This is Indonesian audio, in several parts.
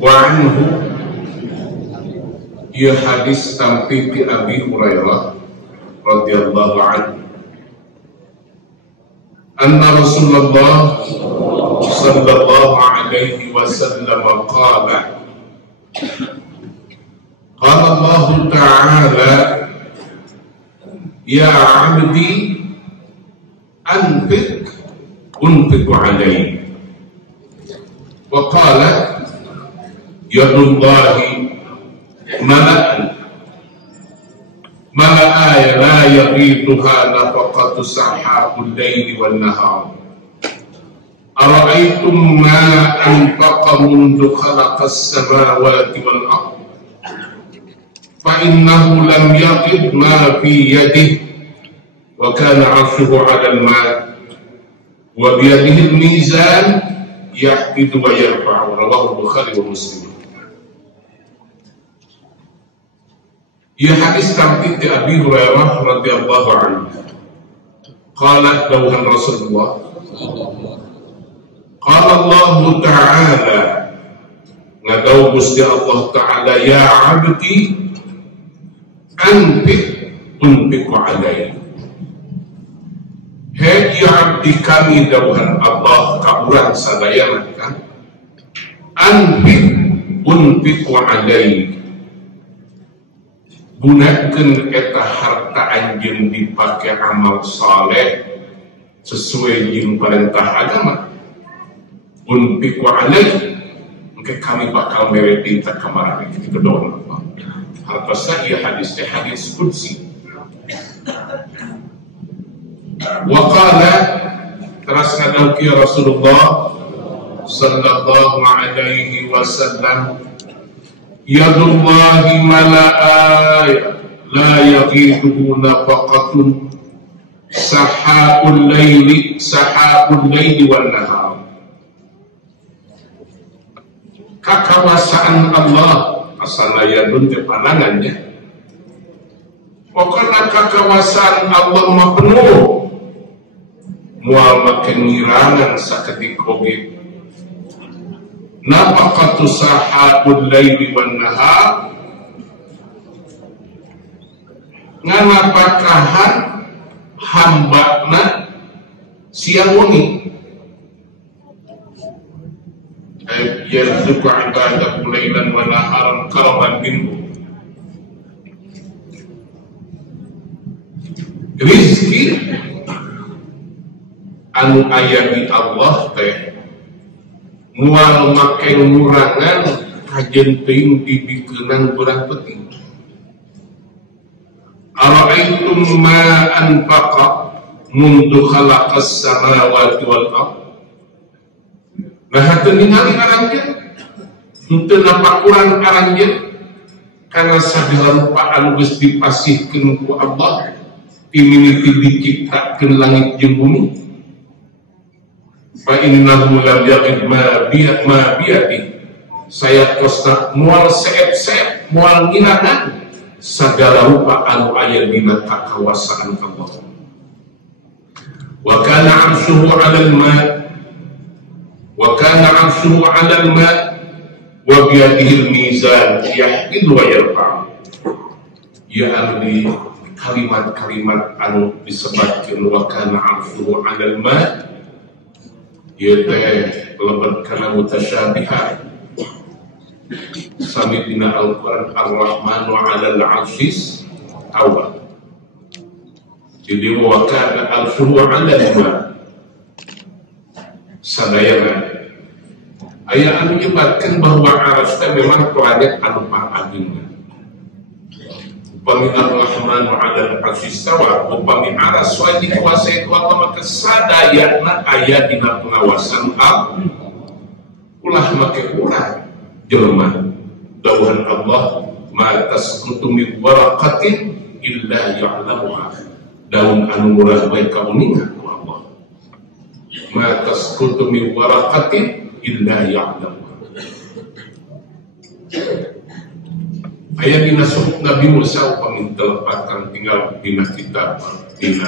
wa anhu ya hadis tampi ti Abi Hurairah radhiyallahu anhu anna Rasulullah sallallahu alaihi wasallam qala qala Allah ta'ala ya 'abdi anfiq unfiq 'alayk wa qala yadullahi mala'an mala'a la yaqiduha nafaqatu sahabul layli wan nahar ara'aytum ma anfaqa mundu khalaqas samawati wal ardh fa innahu lam yaqid ma fi yadihi wa kana 'arshuhu 'ala al-ma' wa bi yadihi al-mizan yahqidu wa yarfa'u rawahu Bukhari wa Muslim. Ya hadis tampi ti Abi Hurairah radhiyallahu anhu qala dawuhan Rasulullah qala Allah ta'ala ngadaw Gusti Allah ta'ala ya 'abdi anfiq unfiqu 'alayk he ya 'abdi kami dawuhan Allah kaburang sadayana kan anfiq unfiqu 'alayk gunakan eta harta anjeun dipake amal saleh sesuai jeung perintah agama unfiqu 'alayk engke kami bakal mere tinta kamari kitu doang harta saya hadis qudsi wa qala teras ngadau ki Rasulullah sallallahu alaihi wasallam yadullahi mala'a la yaqiduhu nafaqatun sahabul layli wan nahar kakawasaan Allah asana yadun te panangannya pokoknya kakawasaan Allah mah penuh mual make ngirangan sakedik oge nafaqatu sahabul layli wan nahar nganapakahan hambana siang wengi yarzuqu ibadahu laylan wa naharan karaman minhu rizki anu aya di Allah teh mual make ngurangan kajen teuing dibikeunang urang penting ara'aytum ma anfaqa mundu khalaqas samawati wal ardh nah henteu ningali aranjeun henteu napa kurang aranjeun kana sagala rupa anu geus dipasihkeun ku Allah timimiti diciptakeun langit jeung bumi fa innahu lam yaqid ma biyadi saya kosta mual seep-seep mual ngirangan sagala rupa anu aya dina kakawasaan Allah wa kana 'arshuhu 'alal ma' wa kana 'arshuhu 'alal ma' wa biyadihi al-mizan yahqidu wa yarfa' ya alli kalimat-kalimat anu disebutkeun wa kana 'arshuhu 'alal ma' ieu teh lebat kana mutasyabihat sami dina Al-Qur'an Ar-Rahmanu 'alal 'arsyis tawa jadi wa kana 'arshuhu 'alal ma' sadayana aya anu nyebatkeun bahwa arsy teh memang planet anu pangagungna upami Ar-Rahmanu 'alal 'arsyis tawa upami arsy wae dikuasai ku Allah maka sadayana aya dina pengawasan Allah ulah make urang jelema dawuhan Allah ma tasqutu min waraqatin illa ya'lamuha daun anu murah bae kauningan ku Allah ma tasqutu min waraqatin illa ya'lamuha aya dina suhuk Nabi Musa upami telepatan tinggal dina kitab dina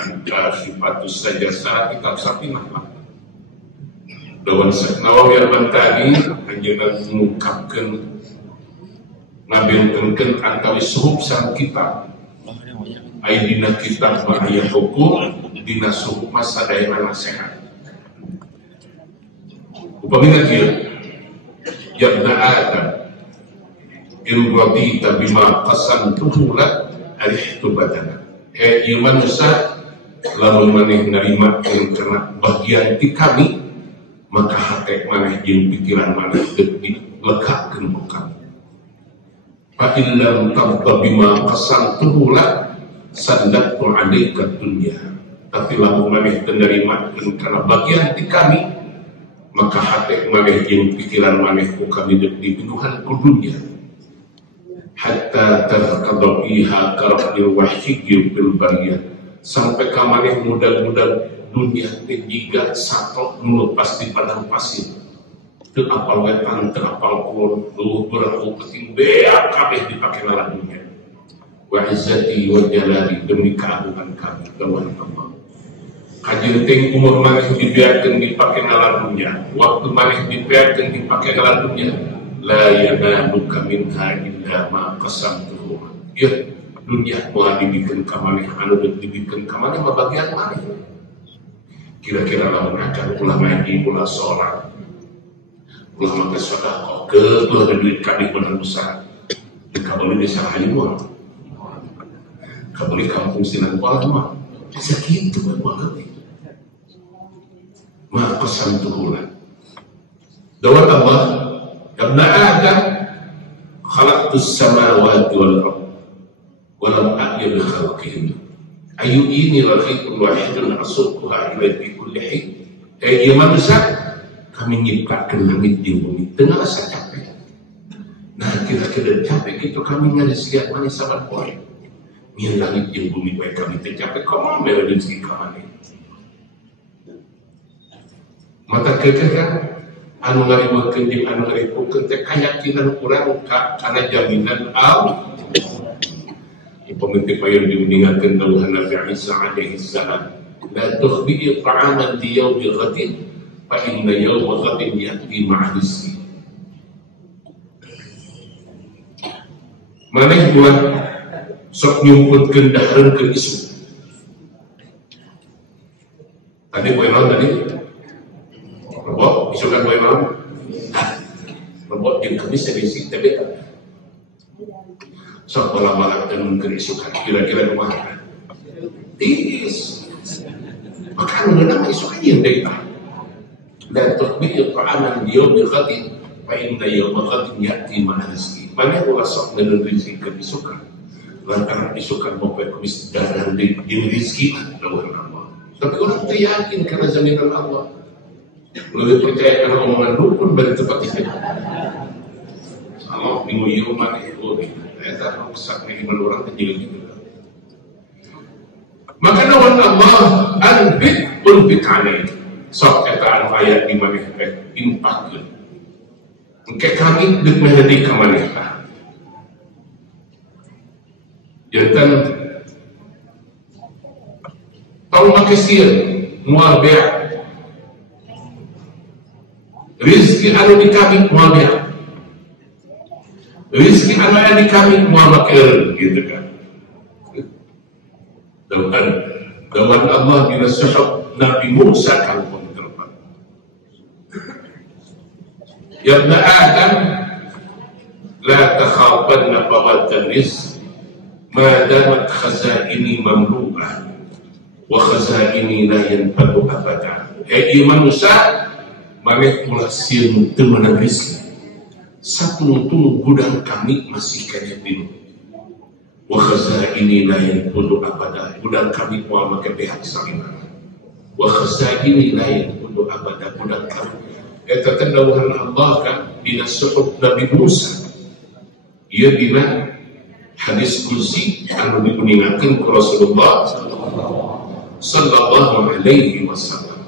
sifatus sajasa kitab Safinah Dawan Nawawi Al-Bantani anjeunna mengungkapkeun ngabengkeun antawi suhub sang kitab aya dina kitab mah aya hukum dina suhub mah sadaya nasihat upamina kieu yabna adam in radita bima qasamtuhu lak arihtu badana ieu manusia lamun maneh narima kana bagian ti kami maka hati maneh jeung pikiran maneh teu dilegakeun ku kami. Fa illam tarda bima qasamtuhu lak sandaqtu 'alaika dunya. Tapi lamun maneh teu narimakeun kana bagian ti kami, maka hati maneh jeung pikiran maneh ku kami dipenuhan ku dunya. Hatta tarqada fiha karahil wahsyiyyu fil bariyah. Sampai ka maneh mudah-mudah dunia ketiga satu melepas di padang pasir teu apal wetan teu apal kulon luhur berau penting beak kabeh dipake ngaran dunia wa izzati wa jalali demi keagungan kami lawan Allah kajenting umur maneh dibiarkeun dipake ngaran dunia waktu maneh dibiarkeun dipake ngaran dunia la yanaluka minha illa ma qasamtuhu ya dunia moal dibikeun ka maneh anu dibikeun ka maneh mah bagian maneh kira-kira lamun akan ulah ngaji, ulah sholat, ulah makan sedekah, ulah duit kadih benar besar, kabeli desa lain mah, kabeli kampung sinan kuala mah, bisa gitu banget. Mah pesan tuhulah. Dawat Allah, Yabna Adam, khalaqtus samawati wal ardh, walam a'ya bi khalqihinna. Ayu ini rafiqun wahidun asukuha ilai bi kulli hin. Ieu manusia kami nyiptakeun langit jeung bumi teu ngarasa capek. Nah, kira-kira capek kitu kami ngaris lihat maneh saban poe. Nyin langit jeung bumi bae kami teu capek komo mere rezeki ka maneh. Mata kekekan anu ngariweukeun jeung anu ngaripukeun teh kayakinan urang kana jaminan Allah. Pemimpin payung dimeninggalkan Tuhan Nabi Isa alaihi salam la tukhbi'i ta'aman di yawmi ghadin fa inna yawma ghadin ya'ti ma'a rizqi maneh buat sok nyumputkeun dahareun ke isu tadi poe naon tadi robot isu kan poe naon robot jeung kemis edisi tapi sok balak-balak dan mengkerisukan kira-kira kemana tis maka anu nama isukan yang daita dan tukbi'il ta'aman diyawmi ghadin fa inna yawma ghadin ya'ti ma'a rizqi mana ulah sok ngeun rizki ke isukan lantaran isukan mope kumis dan jeung rizki lawan Allah tapi orang teu yakin karena jaminan Allah lebih percaya karena omongan dukun bari tempat itu Allah minggu ieu mah itu eta rusak nih orang kecil gitu. Maka nawan Allah anbit ulbit alaih. Sok eta anu aya di maneh teh impakkeun. Engke kami deuk menjadi ka maneh tah. Janten tong make sieun moal beak. Rizki anu di kami moal beak. Rizki anu di kami moal makeun gitu kan. Dawan Allah dina suhub Nabi Musa kan pun terpat. Ya ibn Adam la takhafanna fawatan rizq ma damat khazaini mamlu'ah wa khazaini la yanfadu abada. Manusia maneh ulah sieun teu meunang rizki. Satungtung gudang kami masih kaya dinu. Wa khazaini la yanfadu abada. Gudang kami moal make pihak salina. Wa khazaini la yanfadu abada. Gudang kami eta teh dawuhan Allah kan dina suhub Nabi Musa. Ieu dina hadis qudsi anu dipuningakeun ku Rasulullah sallallahu alaihi wasallam.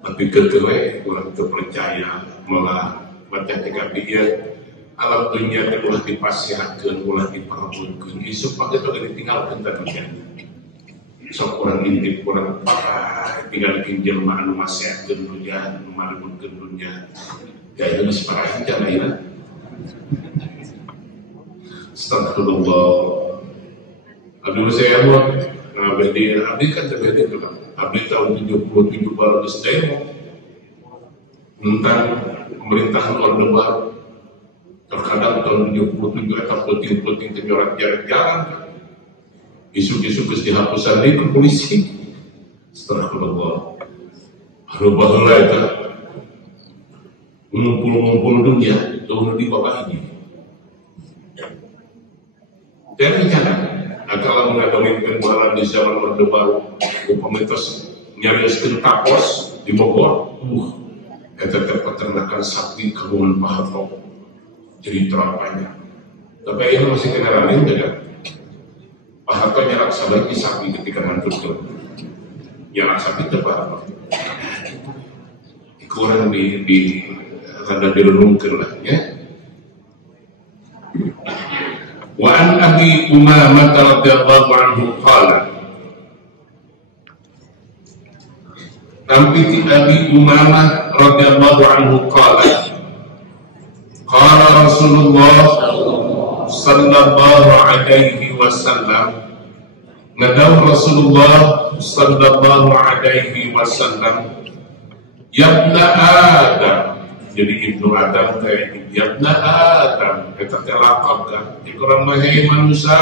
Tapi ketewe urang teu percaya malah baca TKB ya alam dunia ulah dipasihakeun ulah diparamulkeun isu pake teu ditinggalkeun tadi sok orang intip orang tinggal bikin jelma anu masehatkeun dunya anu malibutkeun dunya ya itu geus parahin can ayeuna. Astagfirullah. Abdi saya mah abdi kan terjadi itu kan. Abdi tahun 77 baru geus demo tentang pemerintahan Orde Baru. Terkadang tahun 77 eta penting-penting penyorak jarak jalan kan. Isu-isu geus dihapusan deui ku polisi. Astagfirullah. Anu baheula eta ngumpul-ngumpul dunya tuh di bawah ini. Dan rencana kalau mengadominkan bahala di zaman Orde Baru pemerintah nyarioskeun tapos di Bogor eta teh peternakan sapi kagungan Pak Harto jadi terapanya tapi ini masih kenaranin kan Pak Harto nyerang sapi ketika ngantuk nyerang sapi itu Pak Harto kurang di rada direnungkeun lah ya. Wa an Abi Umamah radhiyallahu anhu qala Nampi ti Abi Umamah radhiyallahu anhu qala qala Rasulullah sallallahu alaihi wasallam nadaw Rasulullah sallallahu alaihi wasallam yabna Adam jadi Ibnu Adam kayak yabna Adam eta teh laqab kan kurang mah manusia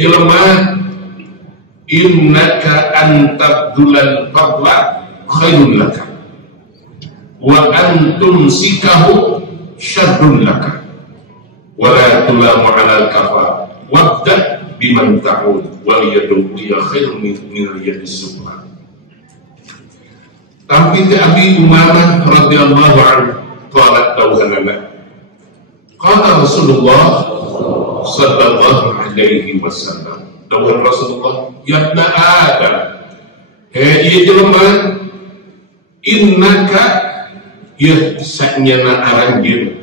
jelema innaka antabdulal fadla khairun laka wa antum sikahu syarrun laka wa la tulamu ala kafa wabda biman ta'ud wal yadu ya khairun min al-yadi sufla. Tapi Abi Umamah radhiyallahu anhu qala tawhanana qala Rasulullah sallallahu alaihi wasallam dawuh Rasulullah ya ibna Adam ieu jelema innaka ya sanyana aranjeun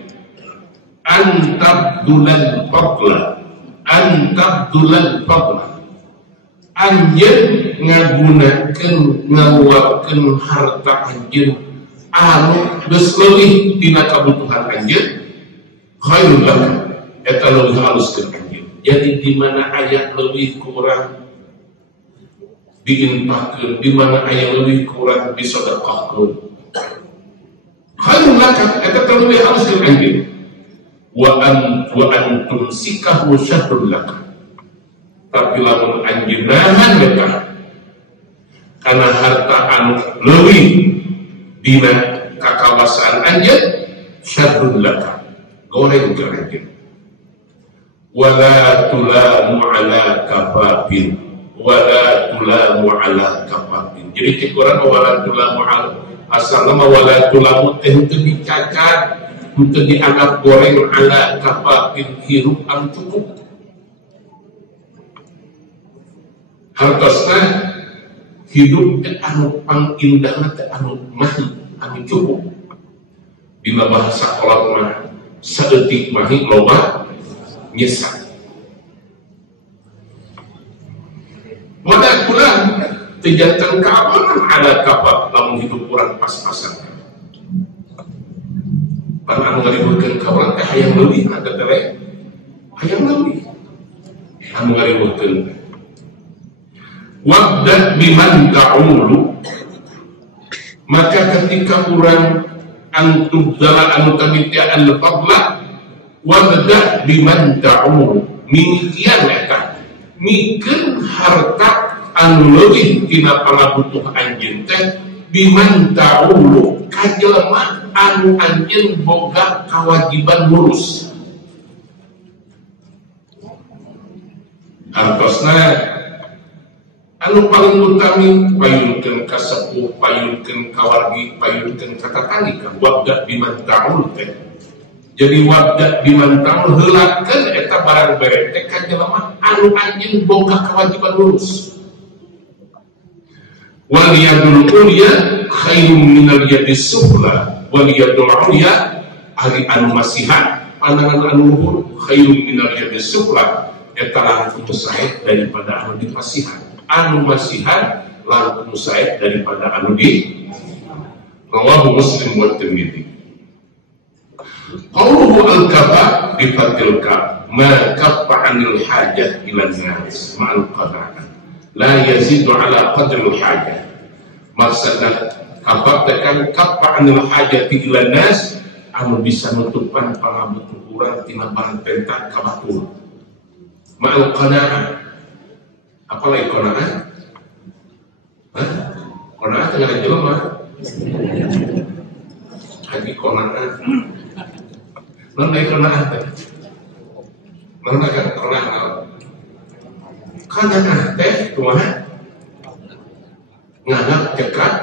antabdulal fadla anjeun ngagunakeun ngaluarkeun harta anjeun anu geus leuwih dina kabutuhan anjeun khairul lak eta leuwih haluskeun anjeun. Jadi di mana aya leuwih kurang diinfakkeun, di mana aya leuwih kurang disedekahkeun. Khairul lak eta leuwih haluskeun anjeun. Wa antum sikahu syarrul lak. Tapi lamun anjeun nahan eta kana harta anu leuwih dina kakawasaan anjeun syarrul lak. Goreng ke anjeun. Wala tulamu ala kafafin wala tulamu ala kafafin. Jadi di Quran wala tulamu ala asal nama wala tulamu teh teu dicacat, teu dianggap goreng ala kafafin hirup anu cukup. Hartosna hidup teh anu pangindahna teh anu mahi anu cukup. Dina bahasa kolot mah saeutik mahi loba nyesat. Wadah kurang terjantan keamanan ada kapal lamun hidup kurang pas-pasan. Pan anu ngariburkeun ka urang teh hayang leuwih ada teh hayang leuwih. Anu ngariburkeun wabda biman ta'ulu maka ketika urang antum dalam anu kamitiaan lepablah wabda biman ta'ulu mimikian eta mikeun harta anu leuwih tina pangabutuh anjeun teh biman ta'ulu ka jelema anu anjeun boga kawajiban ngurus. Hartosna anu paling utami payunkeun ka sepuh, payunkeun ka wargi, payunkeun ka tatanggi ka wabda biman ta'ulu teh. Jadi wabda biman ta'ulu heulakeun eta barang bere teh ka jelema anu anjeun boga kawajiban ngurus. Wal yadul ulya khairun minal yadis sufla wal yadul ulya ari anu masihan pandangan anu luhur khairun minal yadis sufla eta langsung sae daripada anu dipasihan. anu masihan langkung sae daripada anu di rawahu Muslim wa Tirmidzi. Qauluhu al-kafa bi fathil kaf ma kaffa 'anil hajat ila nas ma'al qada'ah la yazidu 'ala qadri al-hajah. Maksudna kafa tekan kaffa 'anil hajati ila nas anu bisa nutupan pangabutuh urang tina bahan pentak ka batur ma'al qada'ah. Apalagi qana'ah? Qana'ah tengah jelema haji qana'ah non naik qana'ah teh non naik qana'ah teh kumaha nganggap dekat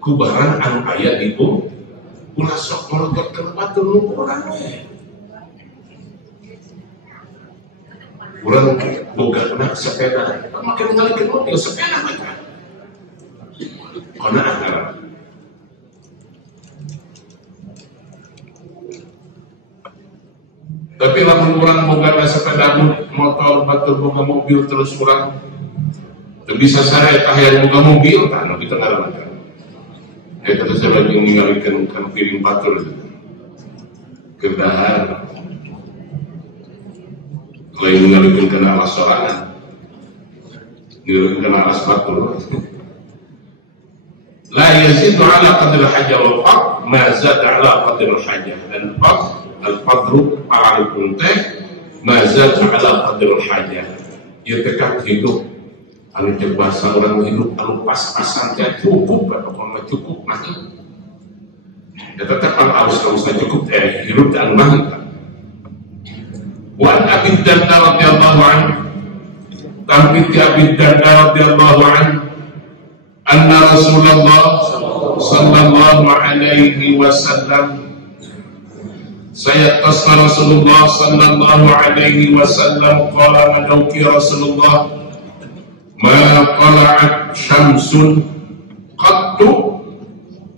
ku barang anu aya di bumi ulah sok melokotkeun batur nu urang we urang bogana sepeda makin ngalikeun mobil sepeda mah qana'ah ngaran. Tapi lamun urang boga sepeda motor batur boga mobil terus urang teu bisa sareng tah hayang boga mobil tah anu kitu ngaran. Eta teh saya lagi ningalikeun kan piring batur ke dahar. Lain ningalikeun kana alas sorangan. Ningalikeun kana alas batur. La yazidu ala qadri al-hajah wal faqr ma zada ala qadri al-hajah. Dan al-fadru ma'arifun teh ma zada ala qadri al-hajah. Ieu teh hidup anu cek bahasa orang hidup anu pas-pasan teh cukup pokona cukup mah. Ya tetep anu aus-ausna cukup hidup teh anu mah. Wa Abi Darda radhiyallahu anhu tampit Abi Darda radhiyallahu anhu anna Rasulullah sallallahu alaihi wasallam sayatasna Rasulullah sallallahu alaihi wasallam qala madauki Rasulullah ma qala'at syamsun qattu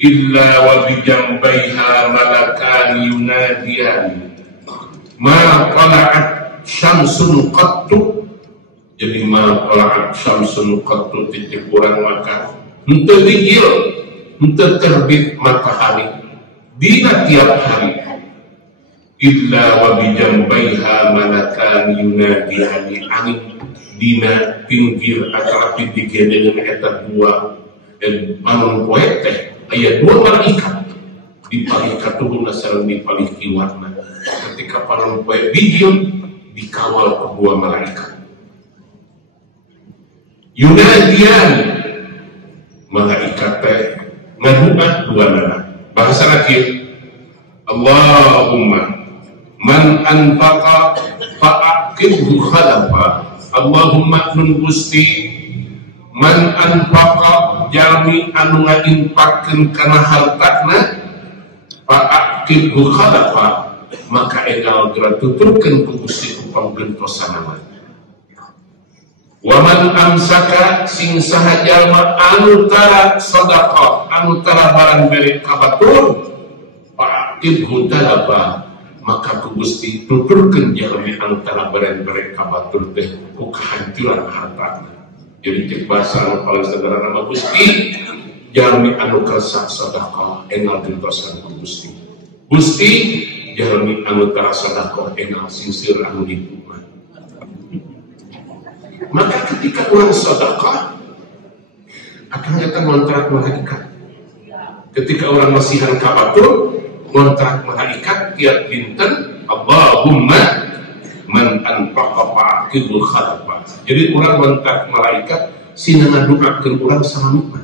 illa wa bi janbayha malakan yunadiyan ma qala'at syamsun qattu. Jadi ma qala'at syamsun qattu titik urang maka henteu digil henteu terbit matahari dina tiap hari illa wa bi janbayha malakan yunadiyani angin dina pinggir antara pinggir dengan eta dua dan manun poe teh aya dua malaikat di palih katuhuna sareng di palih kiwarna ketika manun poe digil dikawal kedua malaikat yunadian malaikat teh ngadu'a dua nana bahasa nakir Allahumma man anfaqa fa'aqibhu khalafa. Allahumma nun Gusti man anfaqa jalmi anu ngainfaqkeun kana hartana fa'aqibhu khalafa maka egal geura tuturkeun ku Gusti ku panggentosanna. Wa man amsaka sing saha jalma anu tara sedekah anu tara barang bere ka batur fa'aqibhu talaba maka ku Gusti tuturkeun jalmi anu tara bareng-bareng ka batur teh ku kahancuran hartana. Jadi cek bahasa anu paling sederhana mah Gusti jalmi anu kersa sedekah enal gentosan ku Gusti. Gusti jalmi anu tara sedekah enal singsir anu dipuji. Maka ketika orang sedekah akan nyata ngontrak malaikat. Ketika orang masihan ka batur ngontrak malaikat tiap dinten Allahumma man anfaqa fa'aqibhu khalafa. Jadi orang ngontrak malaikat sina ngaduakeun urang salamutna.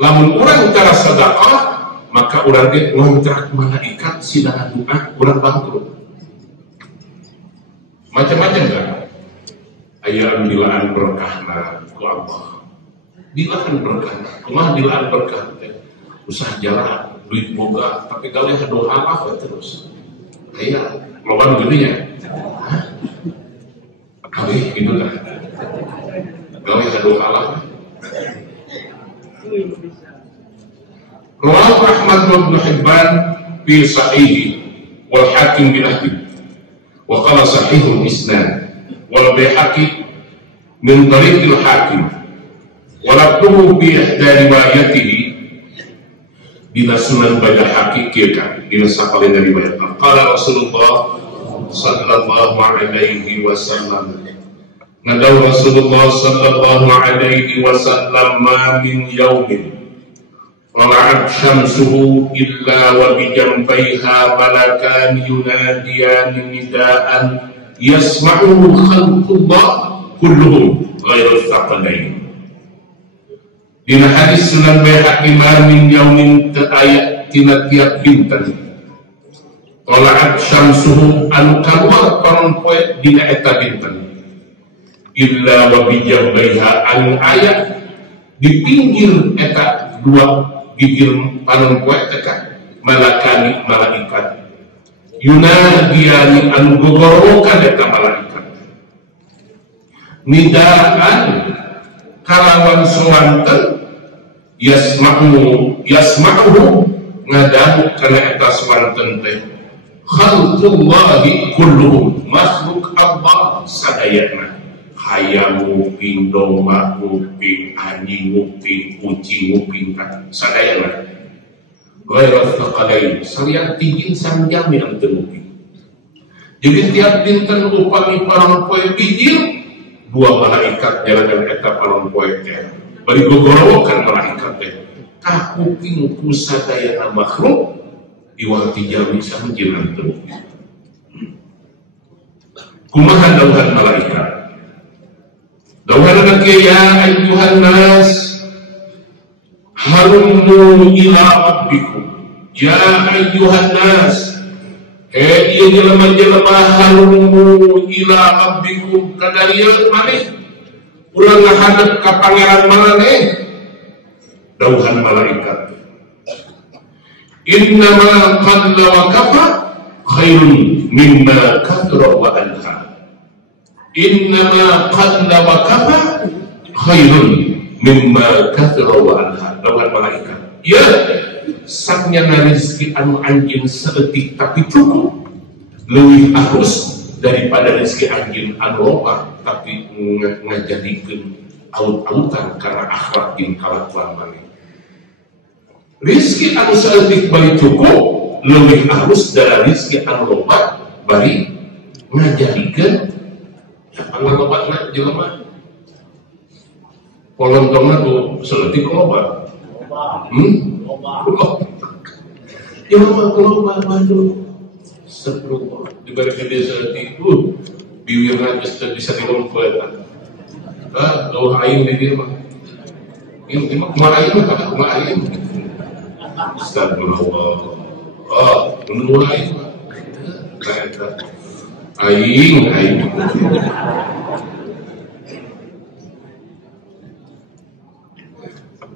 Lamun urang cara sedekah maka urang ge ngontrak malaikat sina ngadua urang bangkrut. Macam-macam kan? Aya dilaan berkahna ku Allah. Dilaan berkahna. Kumaha dilaan berkah teh? Usah jalan duit boga tapi gawe hadoh apa terus. Aya loba nu geudinya. Gawe kitu tah. Gawe hadoh Allah. Rawahu Ahmad bin Hibban fi sahih wal Hakim bin Ahmad wa qala sahihul isnad wal Baihaqi min tariqil Hakim wa lafduhu bi ihda riwayatihi dina Sunan Baja Hakikah dina sapalin dari riwayat qala Rasulullah sallallahu alaihi wasallam nadaw Rasulullah sallallahu alaihi wasallam ma min yaumin طلعت شمسه إلا وبجنبيها ملكان يناديان نداء يسمعه خلق الله كلهم غير الثقلين. Dina hadis Sunan Baihaqi min yaumin ayat tina tiap dinten tola'at syamsuhu anu kaluar panon poe dina eta dinten illa wa bijambaiha anu ayat di pinggir eta dua bibir panon poe teka malakani malaikat yunadiyani anu gogorokan eta malaikat nidaan kalawan suwanten yasma'u ngadamu kana eta suwanten teh khalqullahi kulluhum makhluk Allah sadayana hayam nguping, domba nguping, anjing nguping, kucing nguping sadayana ghairat thaqalain salian tingin sanjam yang nguping. Jadi tiap dinten upami panon poe bijil dua malaikat jalankan eta panon poe teh bari gogorowokan malaikat teh ka kuping ku sadayana makhluk diwati jami sanjeun teu. Kumaha dawuhan malaikat? Dawuhan ya ayyuhan nas halummu ila rabbikum. Ya ayyuhan nas ieu jelema-jelema halummu ila rabbikum kadarieu maneh ulang ngahadap ka pangeran maneh. Dawuhan malaikat innama qalla wa kafa khairun mimma kathura wa alha. Innama qalla wa kafa khairun mimma kathura wa alha. Dawuhan malaikat ya saknya rezeki anu anjeun saeutik tapi cukup leuwih alus daripada rezeki anjeun anu loba tapi ngajadikeun aut-autan karena akhlak jeung kalakuan maneh. Rizki anu saeutik bari cukup leuwih alus dari rizki anu loba bari ngajadikeun pangalobatna jelema. Polontongna ku saeutik loba. Loba. Jelema loba bantu. Sepuluh dibari gede saeutik biwirna geus teu bisa dilompeut. Doa aing di dieu mah. Ieu mah kumaha aing mah kumaha aing. Astagfirullah. Menurut aing mah. Aing.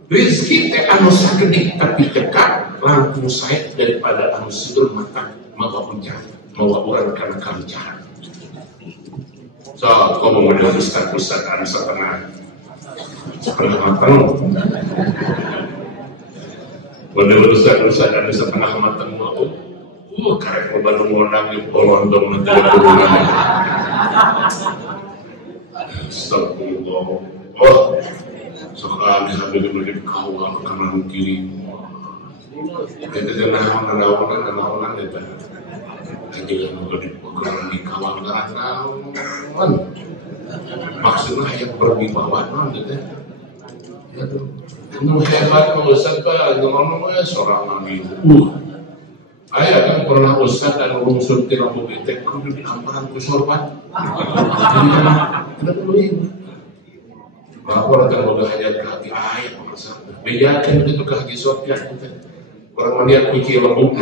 Rizki teh anu sagede tapi dekat langkung sae daripada anu seueur mata mawa hujan, mawa urang kana kalucahan. So, kau mau model ustaz anu setengah matang. Model ustaz anu setengah matang mau. Karek loba nu ngondang di polondong negara hubungan. Astagfirullah. Sekali sampai diberi kawal kanan kiri. Kita kenaon eta. Jadi mau di kawal naon. Maksudnya yang berwibawa naon gitu. Ya tuh. Nu hebat Ustaz Pak, ngomong seorang nabi. Aya kan pernah Ustaz anu lungsur ti rambut teh kudu diamparan ku sorban. Kenapa lu? Orang kan udah hajat ke hati ayat masa. Bejakan begitu ke Haji Sofyan kita. Orang melihat kunci lembut.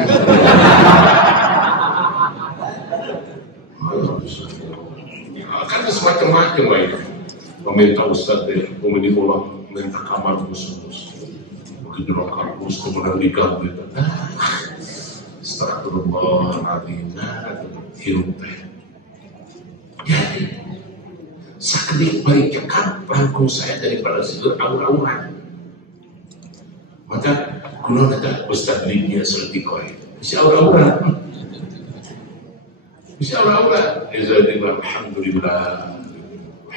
Kan semacam-macam lah itu. Meminta Ustaz deh, kemudian pulang minta kamar khusus. Begitu kampus kemudian diganti. Astagfirullahaladzim. Hirup teh. Jadi sakit balik cekap langkung saya daripada seueur aur-auran. Maka kuno kata Ustaz Lidya Sultikoy bisa aur-auran. Bisa aur-auran. Alhamdulillah.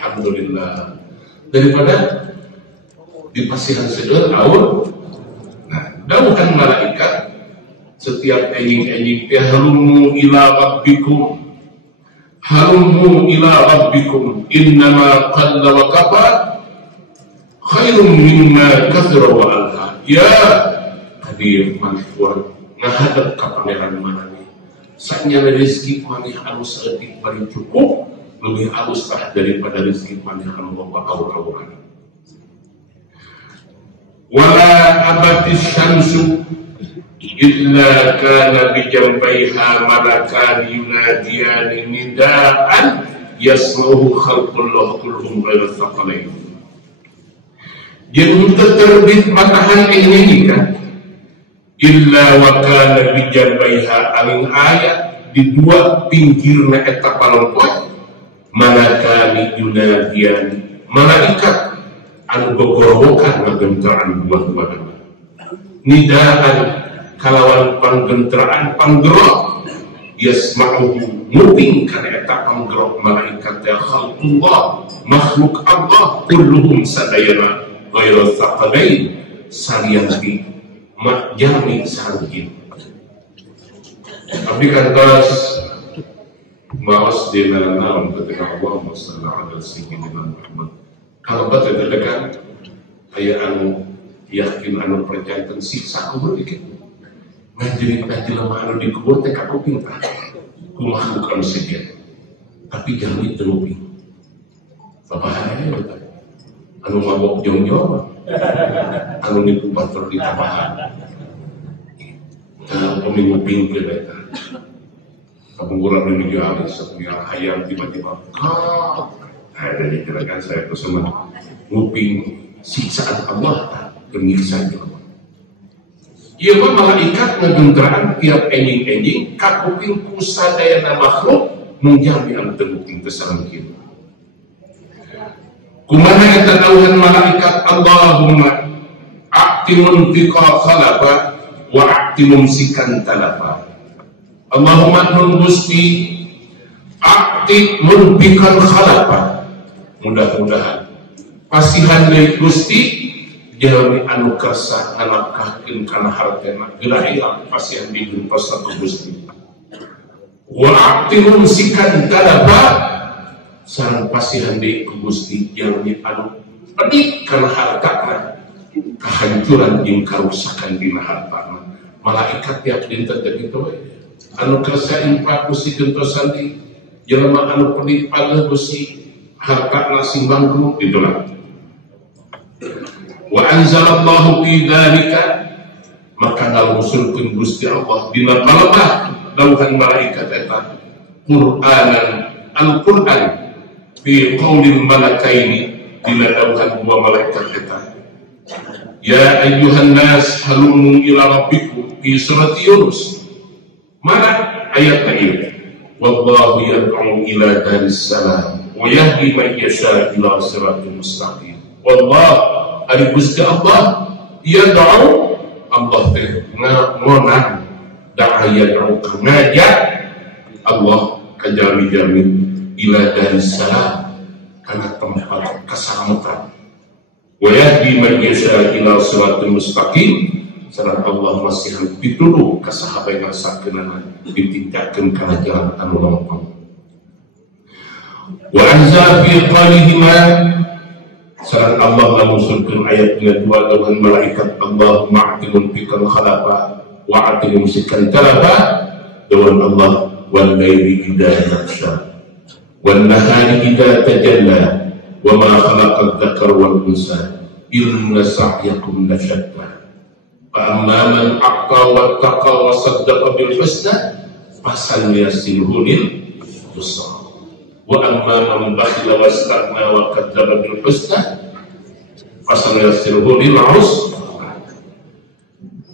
alhamdulillah. Daripada di pasihan segel awal. Nah, dauhan malaikat setiap enjing-enjing teh halumu ila rabbikum, halumu ila rabbikum, innama qalla wa kafa khairun mimma kathara wa alha. Ya hadir manfuan ngahadap ka pangeran mana nih, saknya rezeki maneh anu saeutik paling cukup lebih halus tah daripada rezeki maneh anu loba kawulan. Wala abatis syamsu illa kana bijambaiha malakan yunadiyani nidaan yasma'uhu khalqullah kulluhum ghairu thaqalain. Jeung terbit matahari ini kan illa wa kana bijambaiha aling ayat di dua pinggirna eta palongpoe malakani yunadiyani malaikat anu gogorowokan ngagenteraan buah-buahan nidaan kalawan panggenteraan panggerok yasma'uhu muping kana eta panggerok malaikat ya khalqullah makhluk Allah kulluhum sadayana ghairu thaqalain salian di jami sarjin. Tapi kantos maos dina naon ketika Allah sallallahu alaihi wasallam Muhammad kalau batu terdekat aya anu yakin anu percaya siksa kubur iki ngajerit lemah anu dikubur teh kapuping tah ku makhluk anu sekian tapi jami teu luping babahana anu mabok jong-jong anu dikupat di tambahan pemimpin kita kabungkuran ini jual setiap ayam tiba-tiba ada dikirakan saya bersama nguping siksaan Allah penyiksa Allah. Ia mah malaikat ngegenteraan tiap enjing-enjing kakuping kusadayana makhluk menjami anu terbukti kesalahan kita. Kumaha eta dawuhan malaikat Allahumma aqtimun fiqa khalafa wa aqtimum sikan talafa. Allahumma nun Gusti aqtimun fiqan khalafa. Mudah-mudahan pasihan deui Gusti jalmi anu kersa nganapkahkeun kana hartena geura ilang pasihan dikeun pasatu Gusti. Wa aqtimum sikan talafa sareng pasihan deui ku Gusti jalmi anu pedik kana hartana kehancuran jeung karusakan dina hartana. Malaikat tiap dinten teh kitu we anu kersa infak Gusti gentosan di jelema anu pedik pageuh Gusti hartana simbang kudu ditolak. Wa anzalallahu fi dzalika maka ngalusulkeun Gusti Allah dina kalebah dawuhan malaikat eta Qur'anan Al-Qur'an fi qaulil malakaini dina dawuhan dua malaikat eta ya ayyuhan nas halumu ila rabbikum fi surat Yunus. Mana ayatnya ini? Wallahu yad'u ila daris salam wa yahdi man yasha ila siratal mustaqim. Wallah ari Gusti Allah yad'u Allah teh ngonang da'a yad'u ngajak Allah ka jami-jami ila daris salam kana tempat keselamatan. Wa yahdi man yasha ila siratal mustaqim. Sareng Allah masih pituduh ka sahabat sakeunana ditingkatkeun kana jalan anu lempeng. Wa anza fi qalihima sareng Allah ngamusulkeun ayat 2 dawuhan malaikat Allahumma a'timun fikal khalafa wa a'timun sikan talafa dawuhan Allah wal laili idza yaghsha wan nahari idza tajalla wa ma khalaqad dzakara wal unsa inna sa'yakum lasyatta. Fa'amma man aqqa wattaqa wa saddaqa bil husna fasanuyassiruhu lil yusra wa amma man bakhila wastaghna wa kadzdzaba bil husna fasanuyassiruhu lil usra.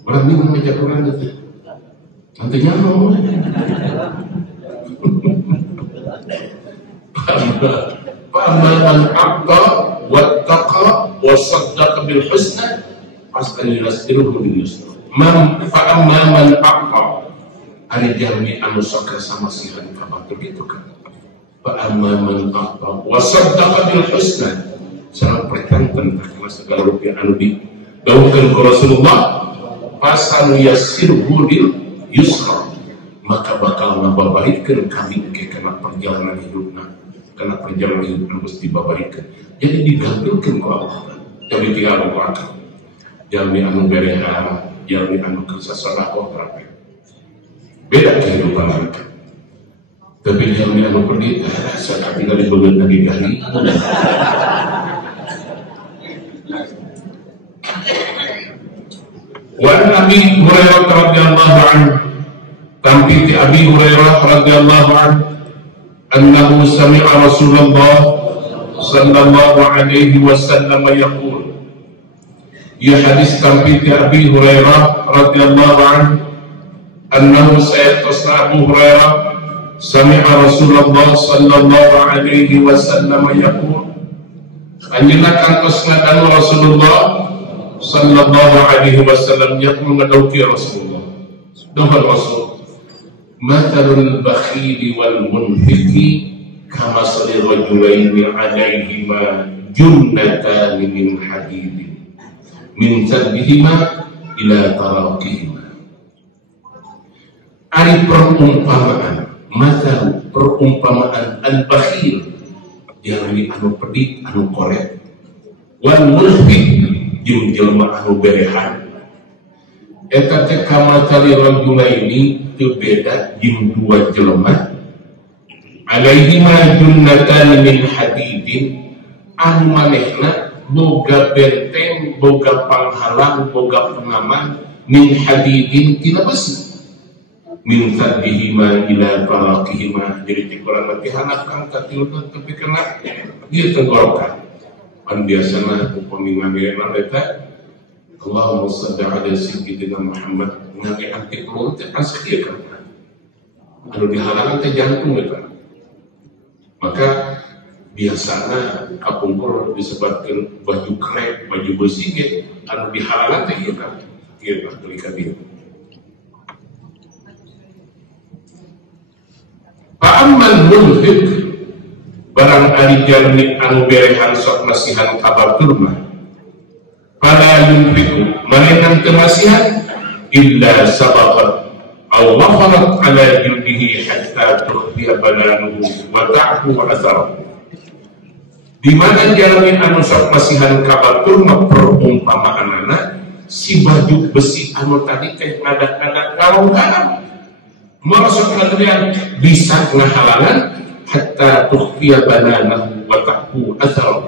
Orang ini membaca Quran itu nantinya mau fa'amma man aqqa wattaqa wa saddaqa bil husna paskan yasiruhu bil yusra. Man fa'amma man aqqa ari jami anu sok sama sihan kabar begitu kan. Fa'amma man a'ta wa saddaqa bil husna, sareng perkanten kana segala rupiah anu didawuhkeun ku Rasulullah, fasanu yassirhu lil yusra, maka bakal ngababarikeun kami ke kana perjalanan hidupna, kana perjalanan hidup geus dibabarikeun. Jadi digantungkeun ku Allah. Jadi tinggal ku akal. Jalmi anu bereha, jalmi anu kersa sedekah terapi. Beda kehidupan mereka. Tapi jalmi anu perdi, saya tinggal di beungeun lagi kali. Wa Abi Hurairah radhiyallahu anhu, tampi ti Abi Hurairah radhiyallahu anhu, annahu sami'a Rasulullah sallallahu alaihi wasallam yaqul. Ya hadis tampi ti Abi Hurairah radhiyallahu anhu, annahu sayyidina Abu Hurairah sami'a Rasulullah sallallahu alaihi wasallam yaqul. Anjeunna kantos ngadangu Rasulullah sallallahu alaihi wasallam yaqul ngadauki Rasulullah. Dohar Rasul, matalul bakhili wal munfiqi kamasali rajulaini alaihima junnatan min hadidin min tadbihima ila tarakihima. Ari perumpamaan, matal perumpamaan al-bakhil, yang ini anu pedih, anu korek, wal munfiq jeung jelema anu berehan. Eta teh kamatali rajulaini teu beda jeung dua jelema alaihima junnatan min hadidin, anu manehna boga benteng, boga panghalang, boga pengaman min hadidin tina besi, min tadbihima ila tarakihima. Jadi tikuran nanti hanakan katilutan tapi kena dia tenggorokan. Kan biasana upami ngamirena eta Allahumma shalli ala sayyidina Muhammad, ngake anti keluar teh asli kan anu dihalangan teh jantung eta. Maka biasana kapungkur disebutkan baju krep, baju besi ge anu dihalangan teh ieu kan ieu beli kabin. Fa'ammal munfiq, barang ari jalmi anu berehan sok masihan kabatur mah, fala yunfiqu, manehna teu masihan illa sabaqat aw wafarat ala jildihi hatta tukhfiya bananuhu wa ta'fu atharahu. Di mana jalmi anu sok masihan kabatur mah perumpamaanna si baju besi anu tadi teh ngadak-ngadak garong-garong. Maksud kalian bisa ngahalangan hatta tukhfiya bananahu wa ta'fu atharahu,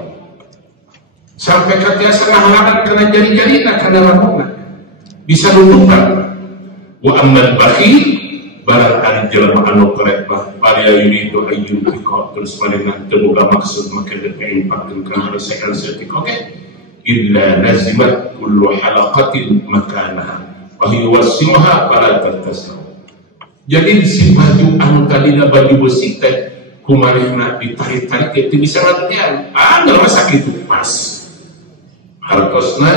sampai katiasa ngahalangan kena jari-jarina kana rambutna bisa nutupan. Wa ammal bakhil, barang ari jelema anu korek mah pada yuridu ayyun fiqa, terus manehna teu boga maksud make diimpakkeun kana resekan setik oke, illa nazimat kullu halaqatin makanaha wa yuwassimuha fala tattasaw. Jadi si baju anu tadina baju besi teh kumanehna ditarik-tarik teh bisa ngadean. Anu masa kitu pas. Hartosna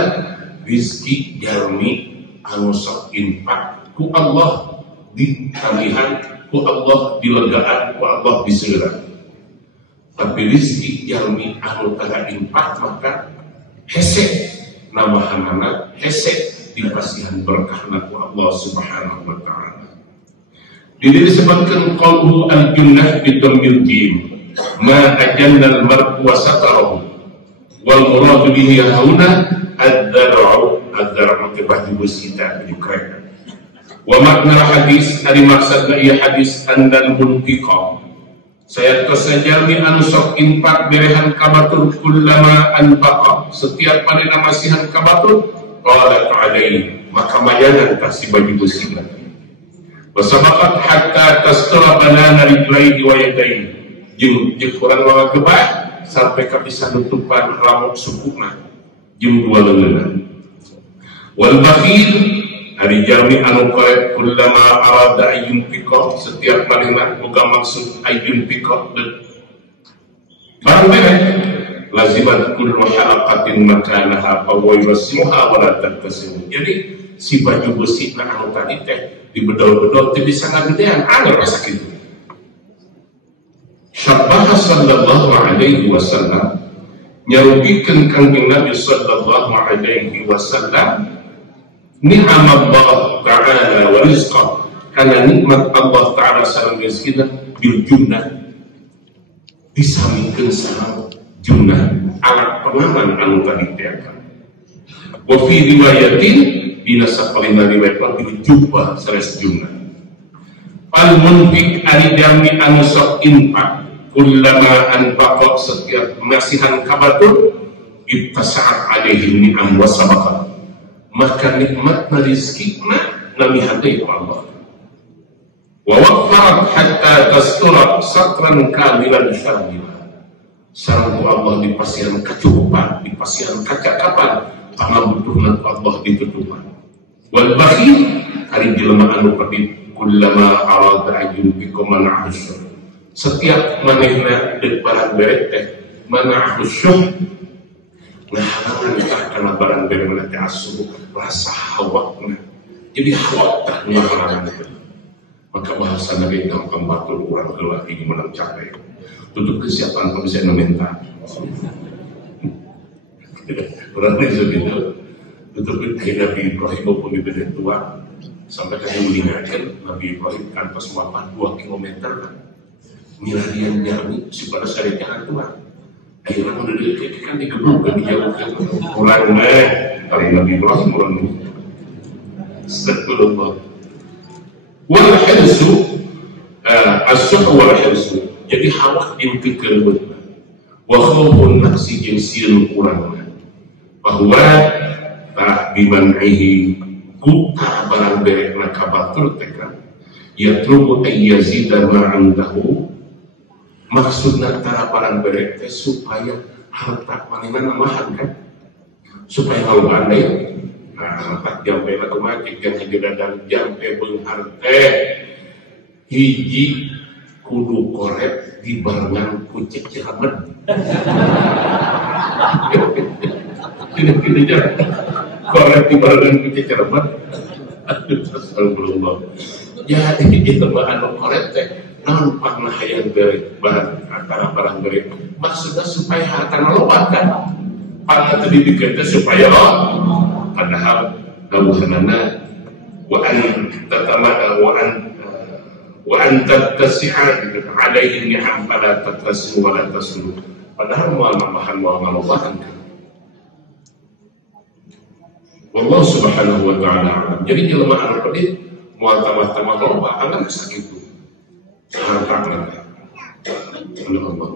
rizki jalmi anu sok infak ku Allah ditalihan, ku Allah dilegaan, ku Allah diseureun. Tapi rizki jalmi anu tara infak maka hese namahanana, hese dipasihan berkahna ku Allah subhanahu wa ta'ala. Jadi disebutkan qauluhu al-junnah bidammil jim, ma ajanna al-mar'u wa satarahu, wal muradu bihi hauna ad-dar'u, ad-dar'u baju besi tak dikrek. Wa makna hadis, ari maksudna ieu hadis annal munfiqa, saya tersajalmi anu sok infak berehan kabatur kullama anfaqa, setiap panena masihan kabatur qala ta'alai, maka mayanan tak si baju besi. Wasabaqat hatta tastra banana rijlaihi wa yadaihi, jeung kurang wawa gebah sampai kabisa nutupan rambut sukuna jeung dua leungeunna. Wal bakhil, ari jalmi anu korek kullama arada ayyun fiqa, setiap manehna boga maksud ayyun fiqa barang beres lazimat kullu halaqatin makanaha fa yuwassimuha wa la tattasimu. Jadi si baju besi anu tadi teh dibedol-bedol teh bisa ngagedean, anggar rasa kitu. Syabba sallallahu alaihi wasallam nyarugikeun Kangjeng Nabi sallallahu alaihi wasallam ni'amallah ta'ala wa rizqah, karena nikmat Allah ta'ala sareng rezekina bil junnah disamikeun sareng junnah alat pengaman anu kaditeakan. Wa fi riwayatin dina sakalina riwayat bil jubah sanes junnah. Al munfiq ari jami anu sok infak kullama anfaqa setiap masihan kabatur ittasa'at alaihi ni'am wa sabaqah, maka nikmat rizkina nami hati ku Allah. Wa waqfarat hatta tastura satran kamilan syamila, sareng Allah dipasihan kecukupan, dipasihan kacakapan pangabutuhan Allah ditutupan. Wal bakhil ari jelema anu pati kullama arada ajun bikum man'ahus, setiap manehna deuk barang berek teh man'ahus ngahalangan ka kana barang berek mana teh asuh rasa hawakna, jadi hawak tah ngahalangan teh. Maka bahasa Nabi gampang batul urang heula ini menang capek tutup kesiapan bisa meminta orang lain sebenarnya tutup Nabi Ibrahim maupun di beda tua sampai kami mengingatkan Nabi Ibrahim kan pas wafat 2 kilometer milarian jami si pada syariatnya tua akhirnya mendelik kan digebuk kan dijauhkan orang kali Nabi Ibrahim orang ini astagfirullah wal hirsu as-suh wal hirsu, jadi hawak dimikeun beutna wa khawfun nafsi jeung sieun urangna bahwa tah biman'ihi kuta barang berekna kabatur tekan yatlubu ayyazida ma'andahu, maksudna tara barang berek teh supaya harta manehna namahan kan supaya ngaloban deui. Nah, tak jampe otomatis yang ngejadadang jampe beunghar teh hiji kudu korep dibarengan ku ceceremet. Tidak jar korep dibarengan ku ceceremet. Astagfirullah. Ya itu bahan korep teh naon pakna hayang beri bahan antara barang beri. Maksudnya supaya hartana loba kan. Pakna teu dibikeun teh supaya padahal dawuhanana wa an tatamada wa an tattasi'a alaihi ni'am pada tattasi'u wa la tasulu, padahal moal mamahan moal ngalobahan kan. Wallahu subhanahu wa ta'ala. Jadi jelema anu pedit moal tambah-tambah loba anggan sakitu hartana Allah.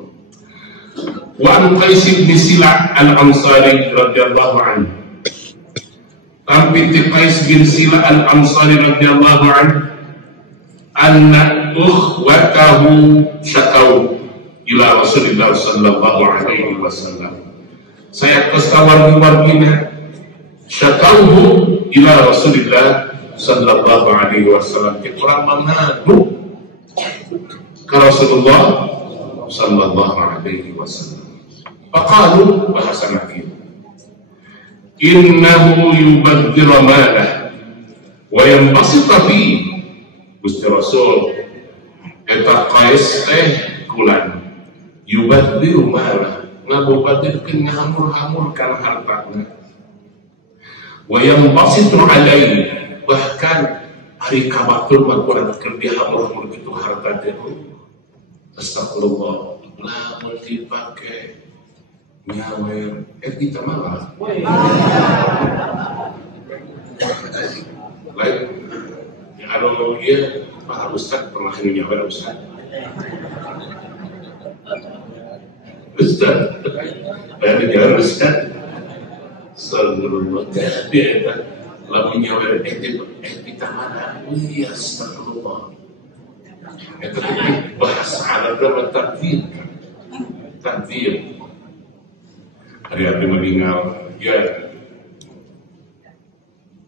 Wa an Qais bin Sila' al-Ansari radhiyallahu anhu, binti Qais bin Sila al-Ansari radhiyallahu anhu anna ukhwatahu syakau ila Rasulillah sallallahu alaihi wasallam. Saya wargi-wargina syakauhu ila Rasulillah sallallahu alaihi wasallam, kurang mengadu ke Rasulullah sallallahu alaihi wasallam. Faqalu bahasa Nabi innahu yubadziru malah wa yanbasita fi, Gusti Rasul eta Qais teh kulan yubadziru malah ngabobadirkeun ngahamur-hamurkan hartana wa yanbasitu alaihi, bahkan hari kabatur mah kurang keur dihamur-hamur kitu harta teh. Astagfirullah, lamun dipake nyawer kita malah lain yang kalau dia Pak Ustaz pernah nyawer Ustaz dari jalan Ustaz sallallahu dia lamun nyawer kita malah iya astagfirullah itu bahasa Arab takfir hari abdi meninggal ya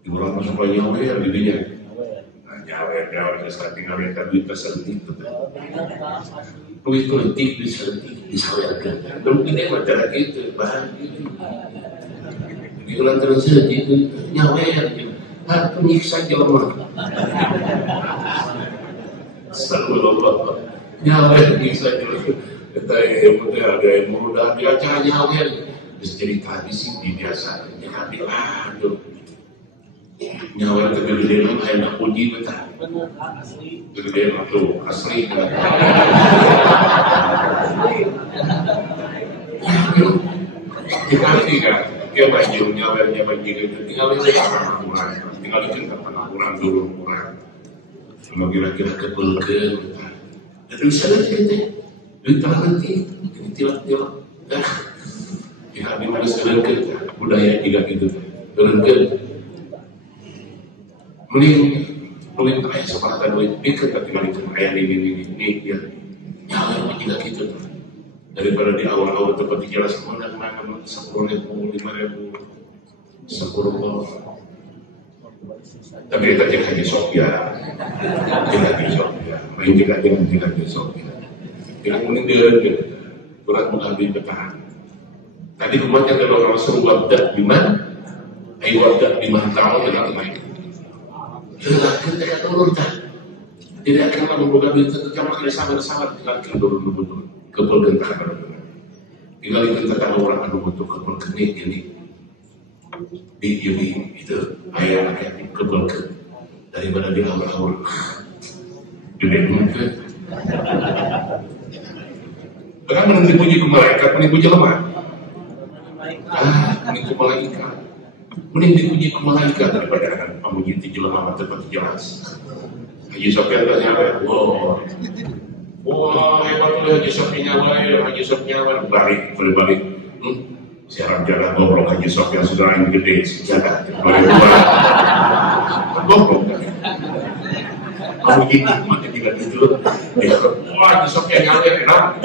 diulang masuk ke nyawer didinya nyawer setelah tinggal yang tadi tersentik duit politik disawerkan belum ini macam gitu bahan gitu diulang terus gitu nyawer harus menyiksa jelema astagfirullah nyawer menyiksa jelema Kita ada yang mudah di acaranya kalian bisa jadi tradisi di biasa jadi lanjut nyawa gede-gede lu kayak nak puji betul gede itu asli dikasih kan dia baju nyawanya baju itu tinggal itu tinggal itu kurang dulu kurang sama kira-kira kebelkan itu bisa nanti tilak ya kami harus kerenkan budaya tidak gitu kerenkan mending ayah seperti duit pikir tapi mending ayah ini ya nyawa tidak gitu daripada di awal-awal tempat dijelas mana 10.000, 5.000, 10.000 tapi kita jangan haji Sofia main juga dengan haji Sofia yang mending dia berat mengambil bertahan. Tadi umatnya kalau Rasul wabda di mana? Ayo wabda di mana tahu dengan lain. Kita turun tak. Tidak akan kamu buka duit terutama kalau sabar-sabar tinggal turun betul. Kepul gentah benar-benar. Tinggal kita tahu orang anu butuh kepul kenik ini. Di ini itu ayat kepul ke daripada di awal-awal. Gede mungkin. Bahkan mending dipuji ke malaikat, mending dipuji lemah. Mending ke malaikat. Mending dipuji ke malaikat daripada memuji ti jelema tempat jelas. Haji Sofyan tanya apa? Wah, hebat tuh Haji Sofyan Haji Sofyan balik. Siaran jaga goblok Haji Sofyan sudah yang gede sejadah. Goblok. Memuji mati tidak gitu. Wah, Haji Sofyan enak.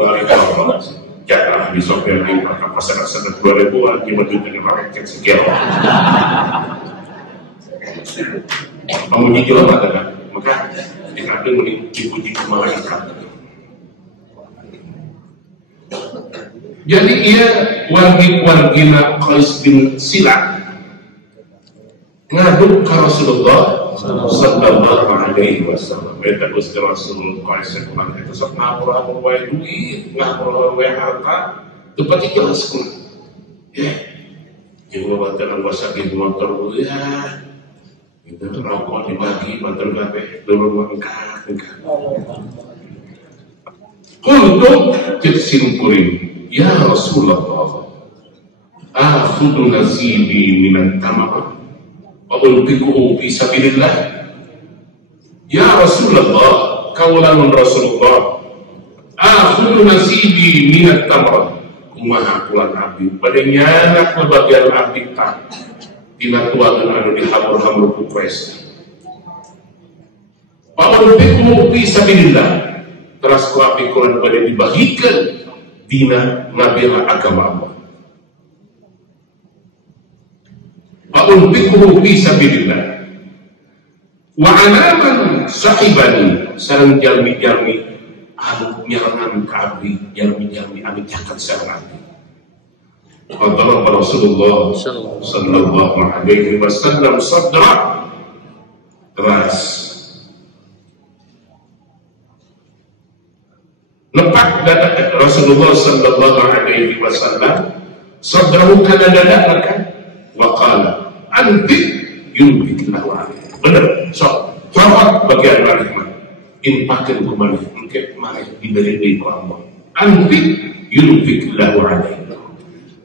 Balik kalau jangan di Sofyan ini maka pasar-pasar 2.000-an cuma duit dengan market sekian. Memuji jelema kan, maka dikatakan dipuji ke malaikat. Jadi ia wargi-wargina Qais bin Silah ngadu ke Rasulullah sallallahu alaihi wasallam. Beda Gusti Rasul Qais kurang itu sok ngapura wae duit, ngapura wae harta, tempat jelas kun. Ya. Jeung babaturan wasaki motor ya. Itu rokok dibagi motor kabeh, dulu mangkat. Qultu jitsin kuring, ya Rasulullah. Akhudhu nasibi minan tamam. Wa'ulbikuhu fi sabilillah. Ya Rasulullah, kaulan Rasulullah, akhudhu nasibi minat tamar. Kumaha kulan abdi pada nyana kebagian abdi tak tina tuangan anu dihamur-hamur ku Qais. Wa'ulbikuhu fi sabilillah. Teras ku abdi kulan pada dibagikan dina nabila agama Allah. Wa'ulbikuhu fi sabilillah. Wa anaman sahibani sareng jalmi-jalmi anu nyarangan ka abdi, jalmi-jalmi anu jaket sareng abdi. Qala Rasulullah sallallahu alaihi wasallam sabda teras lepak dada Rasulullah sallallahu alaihi wasallam sadrahu kana dada wa qala anti yunbit lahu. Bener, sok hormat bagian rahmat inpakin kembali mungkin mari diberi ku Allah anti yunbit lahu alaihi.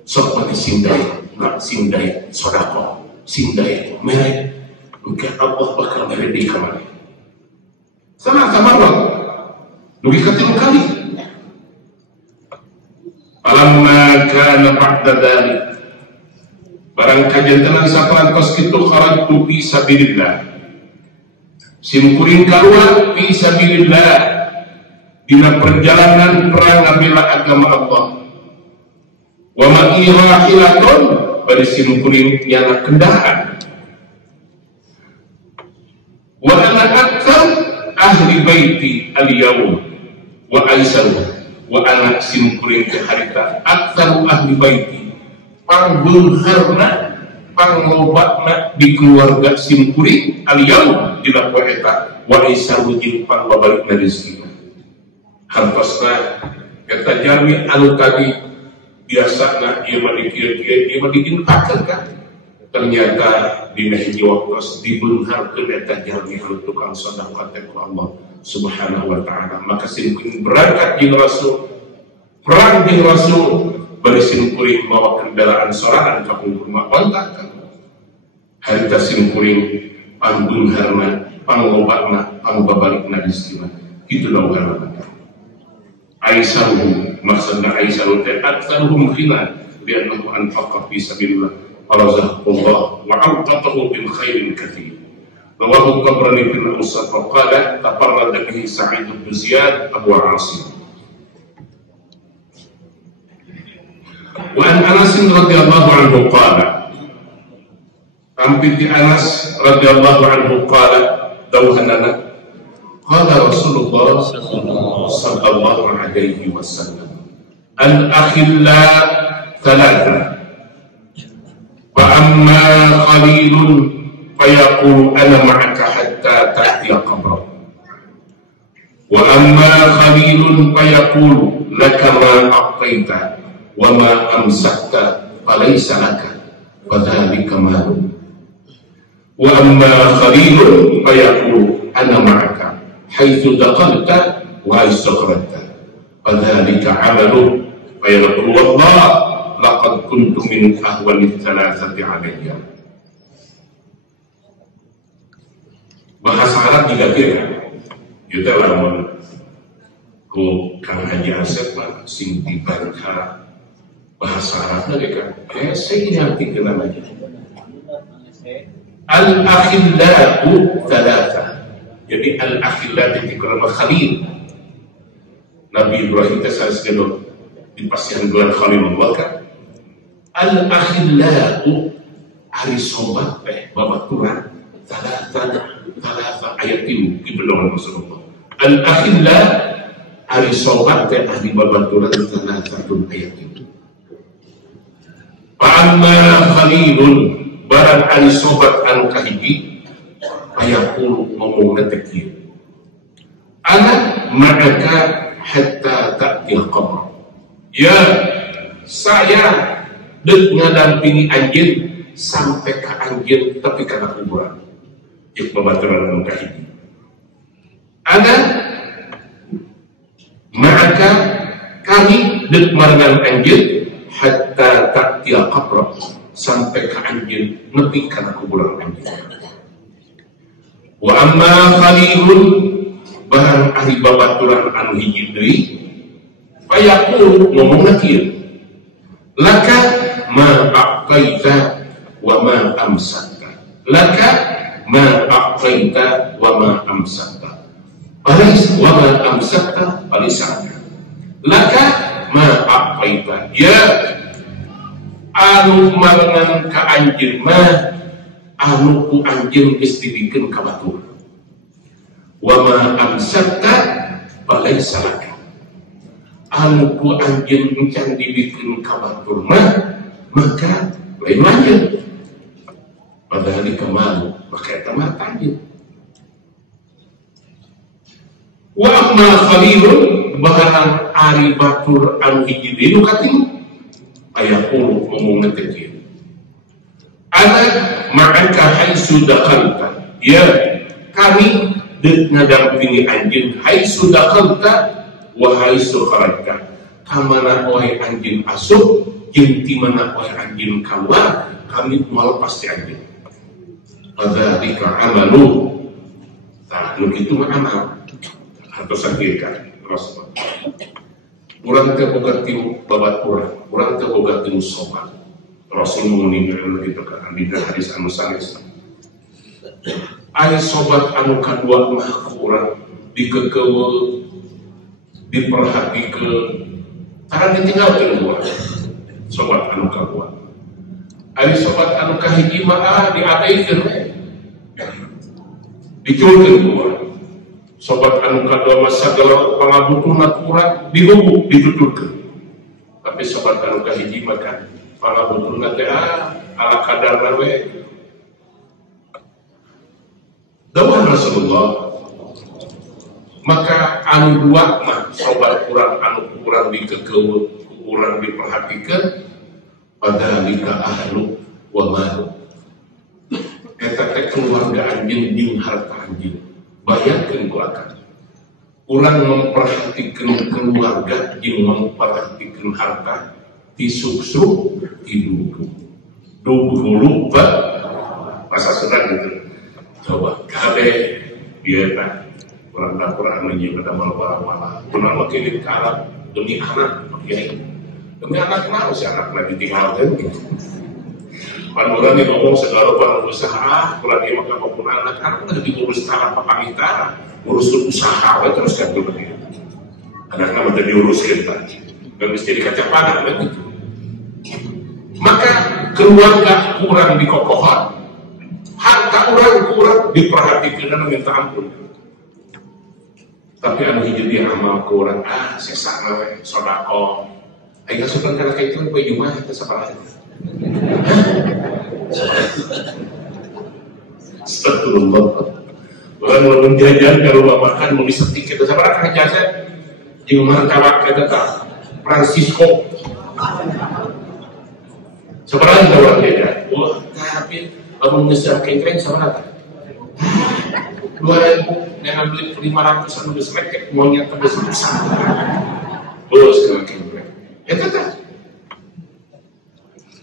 Sok mati sindai sodako sindai merek mungkin Allah bakal beri kembali sama Allah lebih ketiga kali. Falamma kana ba'da dzalik barang kajantanan saparantos kitu kharajtu fi sabilillah simkuring kaluar fi sabilillah dina perjalanan perang ngabila agama Allah wa ma'i rahilatun bari simkuring nyana kendaraan wa ana aktsar ahli baiti al-yawm wa aisaru wa ana simkuring ke harita aktsar ahli baiti pangbulharna panglobakna di keluarga simkuring al-yaum dina poe eta wa isaru jeung pangbabalik rezeki. hartosna eta jalmi anu tadi biasana ieu mah dikir-kir ieu mah diintakeun kan ternyata dina hiji waktos dibeunharkeun eta jalmi anu tukang sedekah teh ku Allah Subhanahu wa ta'ala. Maka simkuring berangkat jeung Rasul perang jeung Rasul bari simkuring mawa kendaraan sorangan ka pungkur ontak harita simkuring pangbeunharna panglobana pangbabalikna istimewa kitu lawan Aisyah maksudna Aisyah teh aktsaruhum khina li'annahu anfaqa fi sabilillah farazaqallah wa 'atatahu bil khairin katsir. Rawahu Tabrani fil Awsat wa qala tafarrada bihi Sa'id bin Ziyad Abu Asim. Wa an Anas radhiyallahu anhu qala Ampi Anas radhiyallahu anhu qala dawhanana qala Rasulullah sallallahu alaihi wasallam al-akhilla thalatha wa amma khalilun fayaqulu ana ma'aka hatta ta'tiya qabra wa amma khalilun fayaqulu laka ma aqtaita wa ma amsakta falaysa laka fadhalika malun wa amma khalilun fayaqulu ana ma'aka haitsu daqalta wa istakhrajta fadhalika 'amalu fa yaqulu wallah laqad kuntu min ahwani thalathati 'alayya. Bahasa Arab digatirkan kita lamun ku Kang Haji Asep mah sing dibantah bahasa Arabna ge kan saya ngartikeun namanya al-akhillau thalatha. Jadi al-akhillat itu kalau khalil Nabi Ibrahim tersebut di pasian gelar Khalilullah kan al-akhillau hari sobat babaturan talata ayat itu dibelong Rasulullah. Al-akhilla hari sobat ahli babaturan talatun ayat itu. Fa'amma khalilun barang hari sobat anu kahiji ayakul ngomong tekir anak ma'aka hatta ta'til qabr ya saya dek ngadampingi anjeun sampai ke anjeun tapi kana kuburan jeung babaturan anu kahiji anak ma'aka kami dek marangan anjeun hatta ta'til qabr sampai ke anjeun nepi kana kuburan anjeun. Wa amma khalilun barang ahli babaturan anu hiji deui fayaqulu ngomongna kieu laka ma aqaita wa ma amsakta laka ma aqaita wa ma amsakta baris wa ma amsakta balisaka laka ma aqaita ya anu marangan ka anjeun mah anu ku anjeun geus dibikeun ka batur wa ma amsakta falaysa laka anu ku anjeun encan dibikeun ka batur mah maka lain anjeun padahal kemalu maka eta mah anjeun wa amma khalilun barang ari batur anu hiji deui nu katilu ayaqulu ngomongna teh kieu anak ma'aka haitsu daqalta ya kami deuk ngadampingi anjeun haitsu daqalta wa haitsu kharajta kamana wae anjeun asup jeung ti mana wae anjeun kaluar kami moal pasti anjeun fadzalika amalu tah nu kitu mah amal hartos sakieukan Rasul urang teh boga ti babaturan urang teh boga ti sobat Rasul menguningkan gitu kan di hadis anu sanes. Ari sobat anu kadua mah kurang dikekeuweul diperhatikeun tara ditinggalkeun gua. Sobat anu kadua. Ari sobat anu kahiji mah diadeikeun we. Diculkeun gua. Sobat anu kadua mah sagala pangabutuhna kurang dihubung ditutulkeun. Tapi sobat anu kahiji mah kan para butuhna teh ala kadarna we. Dawuh Rasulullah maka anu dua mah sobat kurang anu kurang dikekeuh kurang diperhatikan pada lika ahlu wa malu eta teh keluarga anjeun jeung harta anjeun bayangkeun ku akan kurang memperhatikan keluarga jeung memperhatikan harta disuksuk didudu dulu masa sudah gitu coba kade dia tak kurang dapur anjing pada malam-malam kurang makin dikarap demi anak demi anak kenapa si anak lagi tinggalkan gitu panuran ini ngomong segala para usaha kurang dia maka apapun anak lagi diurus tanah pamitara urus usaha terus kan begitu anak nama jadi urus kita dan mesti dikacapakan begitu maka keluarga kurang dikokohan harta orang kurang diperhatikan dan minta ampun tapi anu hiji dia amal kurang sesana we sodako ayeuna sukan kana kitu poe Jumat teh sabaraha astagfirullah orang mau jajan ka rumah makan mau disetik kita sabaraha ka jajan jeung martabak eta tah Francisco sabaraha orang jajan wah tapi abang ngeser kengkeng sabaraha 2000 dengan beli 500 anu geus lekek monyet teh geus rusak. Terus kengkeng. Eta teh.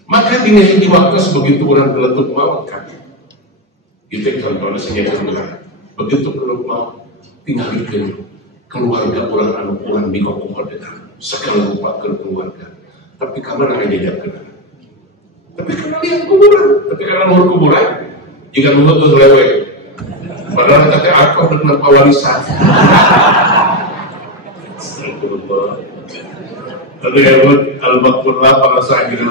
Maka dina hiji waktu begitu orang keletut maut kan. Itu contohna saja kebenaran. Begitu keletut maut tinggalikeun keluarga orang anu urang dikokoh dengan segala rupa keluarga. Tapi kamana ngajajakeun. Tapi karena lihat kuburan, tapi karena luhur kuburan jika nuhut lewe padahal tadi aku dengan pewarisan tapi al-Baqarah pangasa anjing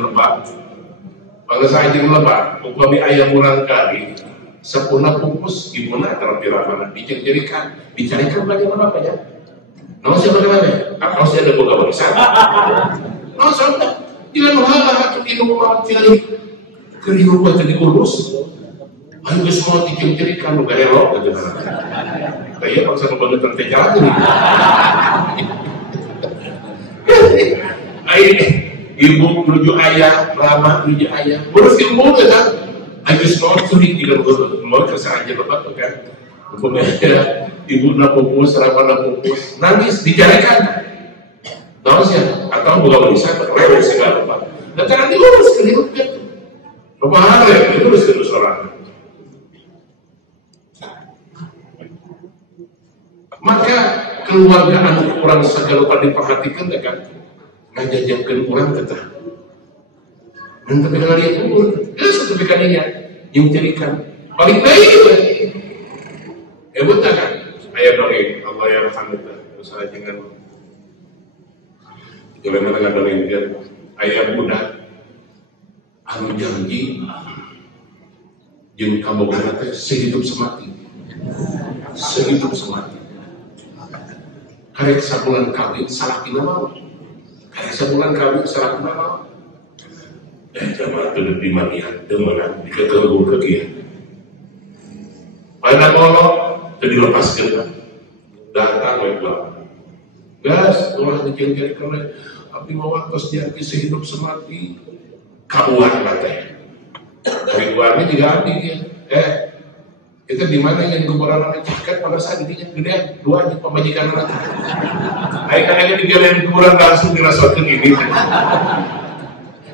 lebat upami ayam urang kali sepuna pupus ibuna kalau dirapana dicarikan bagaimana apa ya nama siapa bagaimana apa sih ada boga warisan nama siapa jangan menghalang ilmu mau cari kerjaan buat jadi kurus ayo semua dicari-carikan lu gaya lo aja kayak paksa membangun tertejar aja nih ayo ibu menuju ayah lama menuju ayah terus ilmu kan ayo semua sulit tidak mau kerja aja lebat tuh kan kemudian ibu napupus sarapan napupus nangis dicarikan tahu sih atau bukan bisa lewat segala apa dan nanti urus ke hidup itu apa hal ya urus ke orang maka keluarga anak orang segala apa diperhatikan kan ngajajakan orang tetap dan tapi kalau dia kubur satu pikirnya yang cerikan paling baik itu betul kan ayat dongeng Allah yang hamdulillah usaha jangan jangan dengan dongeng dia ayat budak anu janji jeung kabogana teh sehidup semati karek sabulan kawin salah pina mau karek sabulan kawin salah pina mau jamaah teu di manian demenan diketeuh ke kieu pada ngolo teu dilepaskeun datang we gas ulah dijengkeun we abdi mah waktos janji sehidup semati kauan teh dari luarnya juga abdi dia itu di mana yang kuburan caket pada saat ini gede dua pemajikan anak ayo kan digalain kuburan langsung dirasakan ini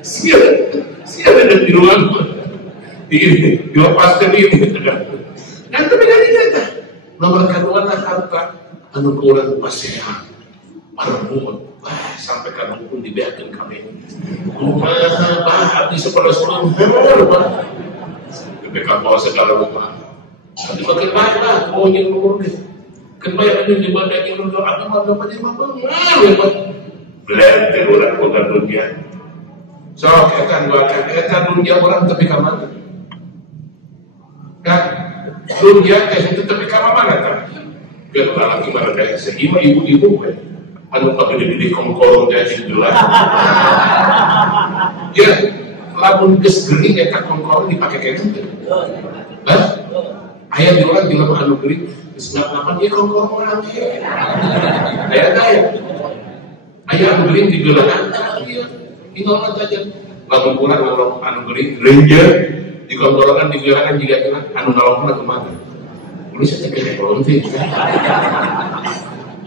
siapa ada di ruang dilepaskan ini dan tapi kan ini nomor kedua harta anu kurang pasehan marmut sampai kan pun dibiarkan kami hati sepada seorang ketika bawa segala rumah tapi makin baik lah mau yang nomor ni kenapa yang di badan yang nomor agama belajar orang bukan dunia so kita dunia orang tapi kamar kan dunia itu tapi kamar mana kan kalau gimana deh sehingga ibu-ibu anu pakai di kongkorong jadi jelas ya lamun geus geuning eta kongkorong dipake keneh Ayah di orang jelema anu geuring geus ngap-ngapan ieu kongkong urang ge. Ayah anu geuring di geulahan ieu tinggalna jajan. Lamun urang anu geuring ranger di kongkorongan di geulahan jiga anu nolongna kumaha. Ini saya teh konflik.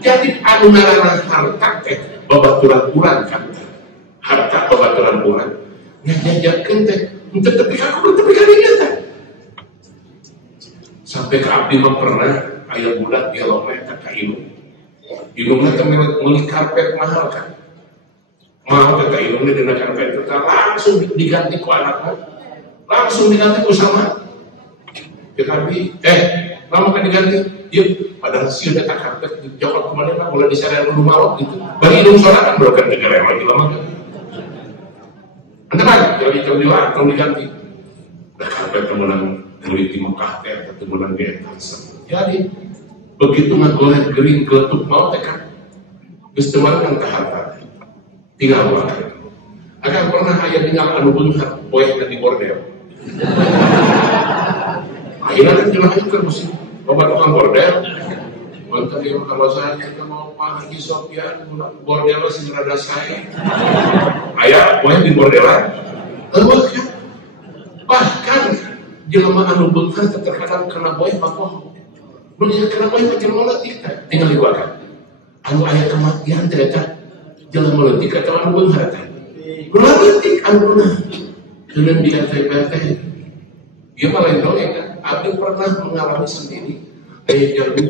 Jadi anu ngaranna harta teh babaturan-turan kan. Harta babaturan-turan. Nya jajakeun teh henteu tepi ka kudu tepi ka dieu teh. Sampai ke abdi mah pernah aya budak dia lomeh ka indung. Indungna teh meuli karpet mahal kan. Mahal teh indungna dina karpet teh langsung diganti ku anakna. Langsung diganti ku sama. Kita abdi lama kan diganti, yuk padahal sieu teh karpet dijokot kemana lah, mulai disana dulu mawak gitu. Bagi indung soalnya kan berokan negara lagi lama kan. Anda kan, jadi jam 5 diganti. Dah karpet kemudian dari di Mekah teh, kemudian di Etansen. Jadi begitu ngagoreng gering geletuk mau teh kan, geus teu kan ka harta. Tinggal wae. Akan pernah aya tinggal anu beunghar poe di bordel. Akhirnya kan jemaah itu kan mesti obat tukang bordel. Mantan dia kalau saya kita mau Pak Haji Sofyan bordel masih rada saya. Ayah poe di bordelan. Kan? Bahkan jelema anu beunghar terkadang kena boy pakoh. Mun ieu kena boy jelema leutik teh tinggal diwakan. Anu aya kematian teh eta jelema leutik eta anu beunghar teh. Ulah leutik anu na. Deuleuh dia teh dia malah dongeng kan. Abdi pernah mengalami sendiri. Jalmi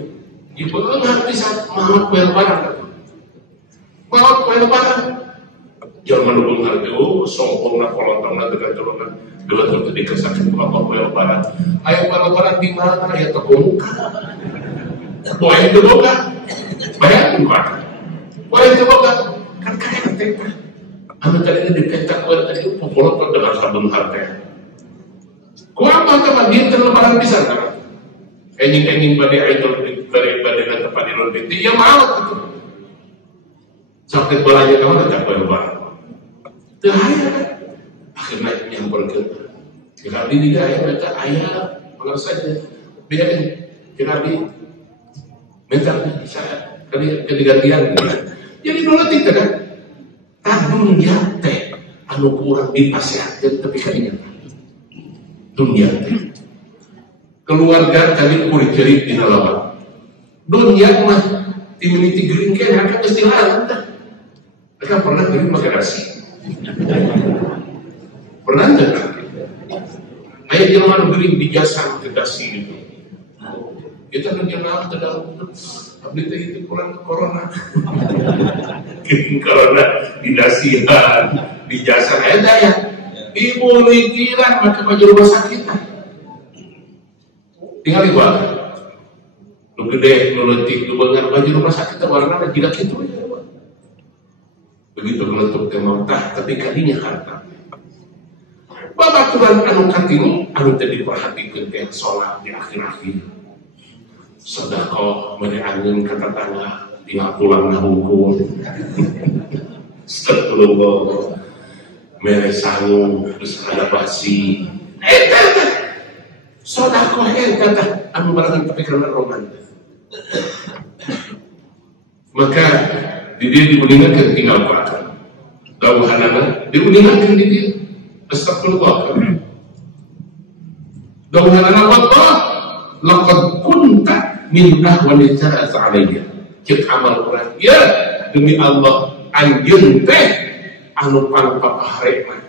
di beunghar di saat maot poe lebaran. Maot poe lebaran. Jalma nu beunghar teh sombongna kolontongna tegak-tegak geus teu dikesakeun ku Allah poe lebaran. Aya poe lebaran di mana aya tepung muka. Poe teu boga. Bayangkeun ka. Poe teu boga. Kan kaya teh. Anu tadi dipetak poe tadi popolot dengan sabeunghar teh. Kuapa teman dia terlebaran bisa kan? Engin pada idol pada tempat idol itu ya mau itu. Sakit balanya kamu tak berlebaran. Terhaya kan? Akhirnya yang berkata, kita di dia ayah baca ayah mengenai saja. Biarin kita di minta saya kegantian. Jadi dulu tidak kan? Tabung jate anu kurang dipasihatkan tapi kayaknya. Dunia keluarga kali kulit jerit di dalam dunia mah timiliti gering kan akan istilah akan pernah gering pakai nasi pernah enggak ayah jelma gering di jasa ke nasi gitu kita menjelang terdalam update itu kurang corona gering corona di nasihan di jasa ada ya ibu likiran pakai baju rumah sakit tinggal ibu lu gede, lu letik, lu beunghar baju rumah sakit warna ada jidak itu begitu meletup ke mautah tapi kadinya harta babaturan anu katini anu teu diperhatikeun teh salat di akhir-akhir sedekah mere angin ka tetangga tinggal pulang hukum astagfirullah mere sangu terus ada basi eta sedekah eta anu barangan tapi karena roman maka di dia dibandingkan tinggal pakai dauhanana dibandingkan di dia astagfirullah dauhanana wallah laqad kunta min ahwani ta'at alayya cek amal Quran ya demi Allah anjeun teh anu pangpapaharepan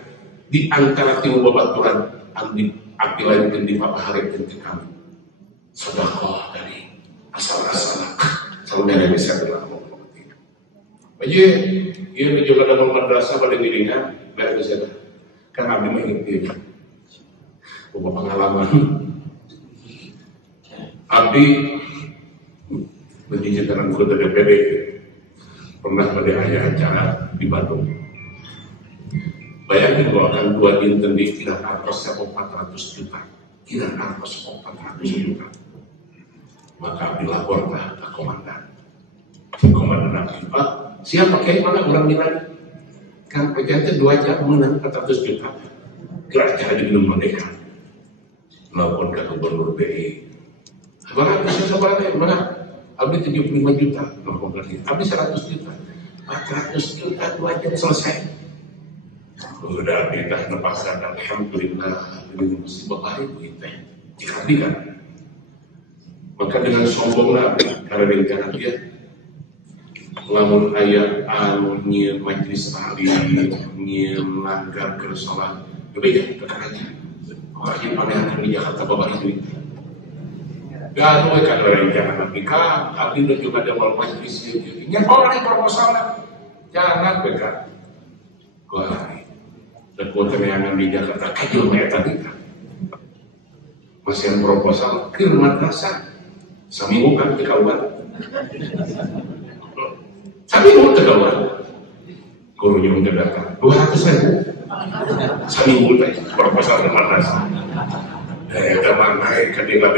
di antara tilu babaturan anu diapilaikeun di papaharepan ti kami sedekah dari asal-asalak saudara bisa dilakukan. Aja, ia juga dalam madrasah pada dirinya, biar bisa. Kan kami mengikuti beberapa pengalaman. Abdi mendijikan anggota DPD pernah pada ayah acara di Bandung. Bayangin bahwa akan dua dinten di kira artos 400 juta, kira artos 400 juta. Maka Abdi lapor ke komandan. Komandan Abdi, Pak, siapa kayak mana orang nilai? Kan PJT 2 jam menang 400 juta. Kira acara di Gedung Merdeka. Lapor ke Gubernur BI. Berapa seseorang yang benar? Abdi 75 juta, abdi 100 juta, 400 juta 2 jam selesai. Udah kita terpaksa, alhamdulillah ini musibah baik kita dikabdikan. Maka dengan sombonglah karena rencana dia lamun ayat nyieun majelis taklim, nyieun langgar ke salat, beda tekanannya. Orang yang paling di Jakarta bapak itu. Gaduh kan rencana nikah, tapi juga ada mau majelis ini. Nya orang yang proposal jangan mereka. Gua dan kota yang di Jakarta kecil mereka nikah. Masih yang proposal ke madrasah. Seminggu kan kekawan. Seminggu kekawan. Gurunya udah datang 200.000. Seminggu tadi proposal ke madrasah. Teman naik ke dia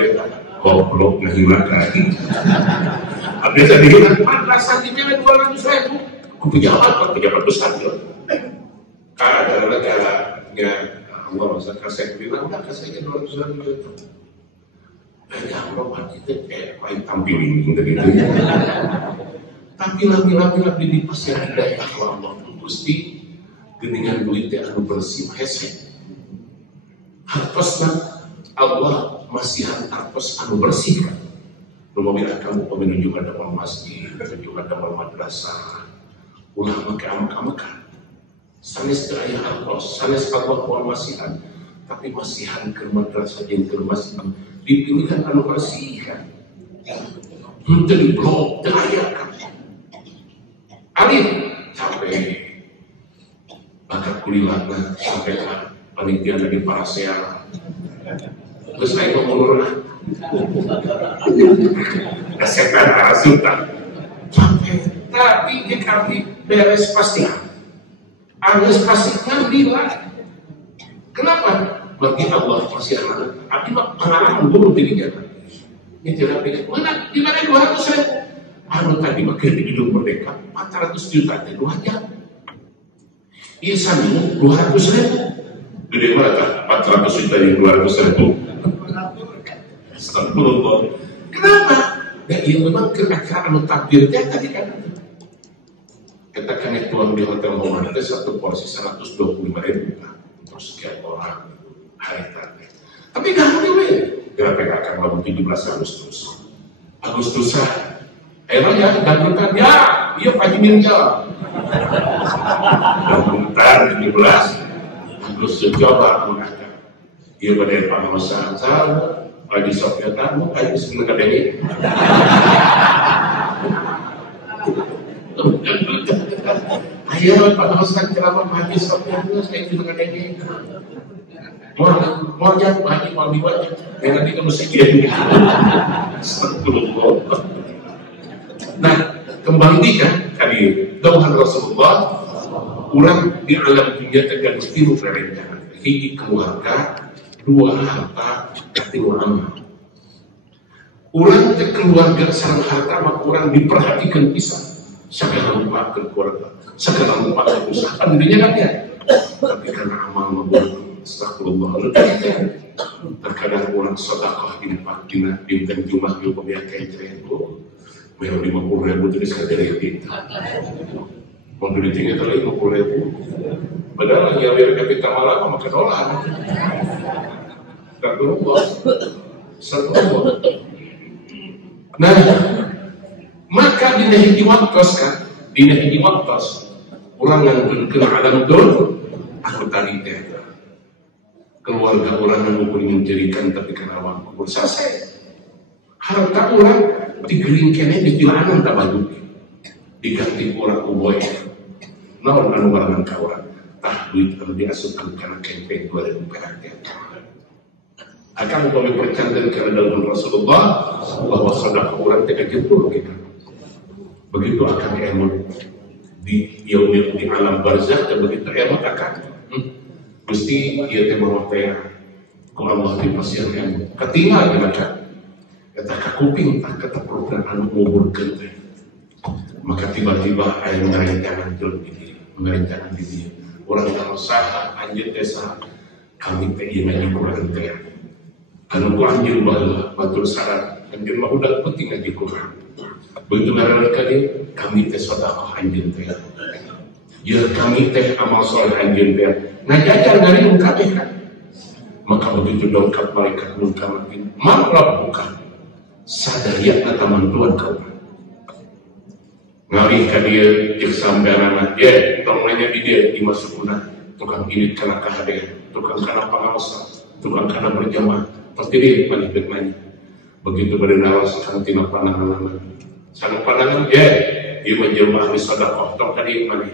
goblok ngehilakan. Biasa dihilang madrasah di jalan 200.000. Aku pejabat besar juga. Karena negaranya Allah masa kasih bilang tak kasihnya 200.000 itu. Ya Allah kita kayak paling tampil ini gitu. Tapi lagi di pasir hidayah Allah Gusti geningan duit anu bersih hese. Hartosna Allah masih hartos anu bersih kan. Lumamira kamu pemenuju ada masjid, pemenuju ada madrasah. Ulah make amak-amakan. Sanes aya hartos, sanes Allah masihan. Tapi masihan ke madrasah jeung ke masjid dipilihkan anu bersih kan. Henteu diblok teu aya kan. Alif sampai bakat kulilana sampai panitia dari Parasea. Terus naik ke mulurna. Kesetan asutan. Sampai tapi dikali beres pastikan. Agus pastikan bila. Kenapa? Bagi Allah masih anak. Tapi pengalaman dulu dirinya. Ini tidak pilih. Mana? Di mana 200.000? Anu tadi makin di hidung merdeka 400 juta itu 2 jam. Iya sami 200.000. Gede mana 400 juta yang 200.000. Astagfirullah. Kenapa? Ya iya memang kira-kira anu takdirnya tadi kan. Katakan tuan di hotel Homan itu satu porsi 125.000 untuk sekian orang hari tadi. Tapi gak boleh. Kira-kira akan lalu 17 Agustus. Agustusan. Emangnya dangdutan ya, iya Pak Jimin jawab. Dangdutan 17 Agustus Jawa mengatakan. Iya pada pengawasan saya. Lagi sopnya tamu, ayo sebelum kadang-kadang ayo Pak Hasan ceramah haji sopnya terus kayak sebelum kadang-kadang mau jangan haji mau diwajib yang nanti kamu sekian astagfirullah. Nah kembali kan tadi dauhan Rasulullah ulang di alam dunia tegan istiru perencana hiji keluarga 2 harta katilu amal. Urang teh keluarga sareng harta maka urang diperhatikan pisan. Sagala rupa ke keluarga, sagala rupa ke usaha dirinya kan ya. Tapi karena amal membuat astagfirullah. Terkadang urang sedekah dinten Jumat yo pemiakeun itu. Mero 50.000 teh sadari kita. Mau duit tinggi tadi 50.000. Padahal ya biar kita malah maka dolar. Nah, maka dina hiji waktos kan, dina hiji waktos orang yang berkenal alam dulu, aku tadi teh keluarga orang yang menjadikan tapi karena awam kubur selesai. Harta orang digeringkannya di jalanan tak baju, diganti orang kuboy, naon anu barangan kawan, tah duit anu diasupkan karena campaign 2000 perak. Akan kami percantik karena dalam Rasulullah bahwa sedekah orang tidak jatuh kita. Begitu akan ilmu di yaumil di alam barzakh dan begitu ilmu akan Gusti ieu teh mah teh ku Allah di pasir ilmu. Ketinggal di maca. Eta ka kuping tak kata program anu nguburkeun teh. Maka tiba-tiba aya ngarencangan di dia. Urang anu saha anjeun desa kami teh ieu ngaji Quran teh. Anu ku anjeun baheula batur syarat anjeun mah udah penting ngaji Quran. Begitu ngaranna dia, kami teh sedekah anjeun teh. Ya kami teh amal soleh anjeun teh. Ngajajar dari kabeh kan. Maka begitu dongkap malaikat munkar nakir, man rabbuka? Sadaya taman Tuhan kau. Ngalih ka dia jeung sampeanana, tong nanya di dia dimasukuna tukang ini kana kahadean, tukang kana pangaosan, tukang kana berjamaah, pasti dia balik nanya. Begitu berenang sekarang tina pandangan, sangat pandangan, dia menjelma ahli sedekah, tong tadi mana?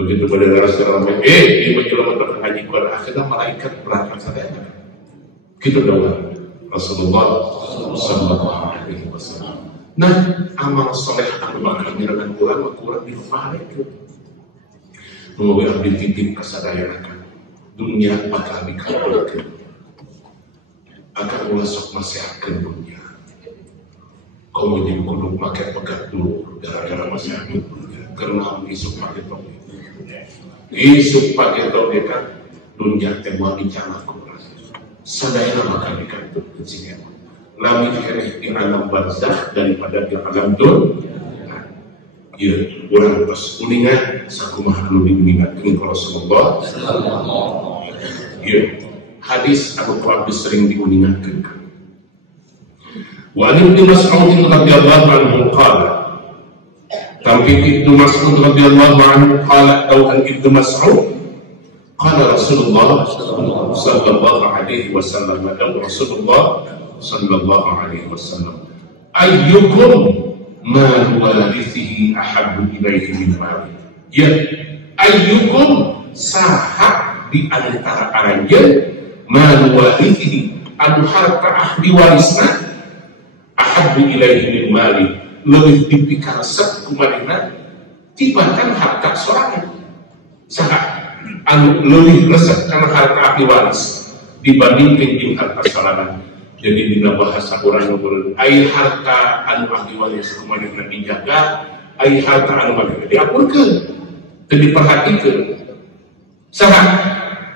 Begitu berenang sekarang, dia menjelma tukang haji Quran, akhirnya malaikat berangkat sadaya. Gitu doang Rasulullah Sallallahu Alaihi Wasallam. Nah, amal soleh anu bakal nyeragan kurang di fare itu. Mugi abdi titip kasadayana dunia bakal dikabulkeun. Akan ulah sok masehatkeun dunia. Komo jeung kudu make pegat dulu gara-gara masehatkeun dunia. Karena isuk pake toge. Isuk pake toge kan dunia teh moal dicana kurang. Sadayana bakal dikabulkeun sing eta. Nabi keneh di alam barzakh daripada di alam dunia. Ya, orang pas uningan sakumaha anu diuningatkeun ka Rasulullah. Ya, hadis Abu Bakar sering diuningatkeun. Wa Ibnu Mas'ud radhiyallahu anhu qala. Tapi Ibnu Mas'ud radhiyallahu anhu qala atau Ibnu Mas'ud qala Rasulullah sallallahu alaihi wasallam Rasulullah sallallahu alaihi wasallam ayyukum mal warithihi ahabbu ilaihi min mali. Ya, ayyukum saha di antara aranjeun mal warithihi anu harta ahli warisna ahabbu ilaihi min mali leuwih dipikaresep ku manehna tibatan harta sorangan. Saha anu leuwih resep kana harta ahli waris dibandingkeun jeung harta sorangan. Jadi dina bahasa orang ngurun ai harta anu ahli waris kumanehna dijaga, ai harta anu manehna diapurkeun, teu diperhatikeun. Saha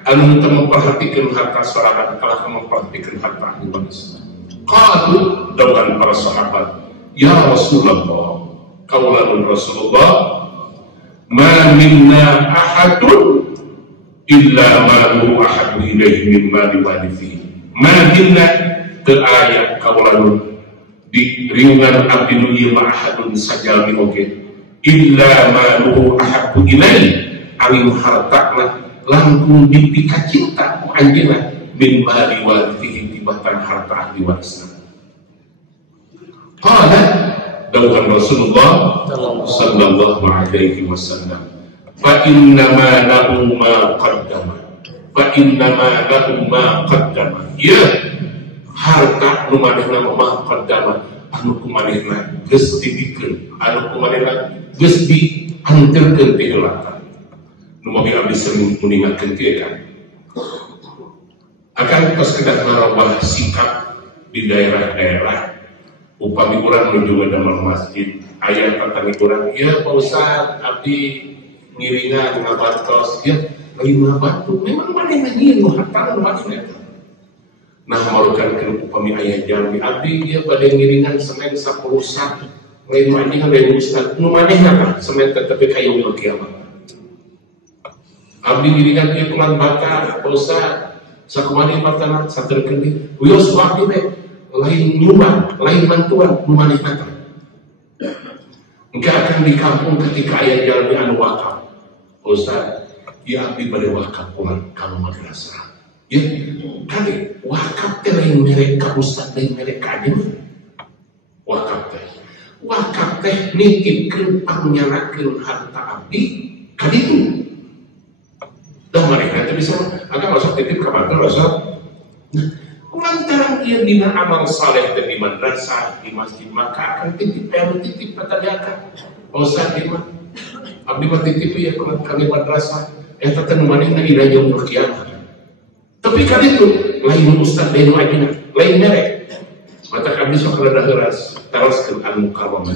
anu teu memperhatikeun harta sorangan kalah memperhatikeun harta ahli waris. Qalu dawuhan para sahabat, ya Rasulullah, qaulun Rasulullah, ma minna ahadun illa maluhu ahabbu ilaihi min mali warithihi. Ma minna ayat kawalanun di riungan abdi nu ieu ma'ahadun sajalmi oge illa maluhu ahabbu ilaihi anu hartana langkung dipika cinta ku anjeunna min mali warithihi tibatan harta ahli warisna. Qala dawuhan Rasulullah sallallahu alaihi wasallam fa inna ma lahu ma qaddama fa inna ma lahu ma qaddama. Ya, harta nu manehna mah qaddama anu kumanehna geus dibikeun, anu kumanehna geus dianterkeun ti heula. Nu mobil abdi sering muningatkeun teh kan. Akan pas kedah ngarobah sikap di daerah-daerah upami urang menuju damel masjid aya tatani urang, ya Pak Ustaz abdi ngiringan ngabantos, ya lain ngabantu memang manehna nyieun harta nu manehna. Nah, malukan ke upami ayah jami abdi dia pada ngiringan semen 10 sak lain manehna lain Ustaz nu manehna mah semen tetapi kayu mil kiamat. Abdi ngiringan dia kulan bakar Ustaz sakumaha partana saterkeun di wios abdi teh lain nyumbang lain bantuan nu manehna teh. Engke akan di kampung ketika ayah jami anu wakaf Ustaz dia abdi pada wakaf kulan kalau madrasah. Ya, kali wakaf teh lain merek ka Ustaz lain merek ka ajeun. Wakaf teh nitipkeun pangnyanakeun harta abdi ka ditu. Da mereka teh bisa agak masuk titip ka kantor Ustaz. Nah, lantaran ieu dina amal saleh teh di madrasah, di masjid maka akan titip titip patadiakan. Ustaz ieu mah abdi mah titip ieu ka madrasah eta teh nu manehna dina yaumul qiyamah. Tapi kan itu lain Ustaz lain ajeuna lain merek mata abdi sok rada heuras teruskeun anu mukarramah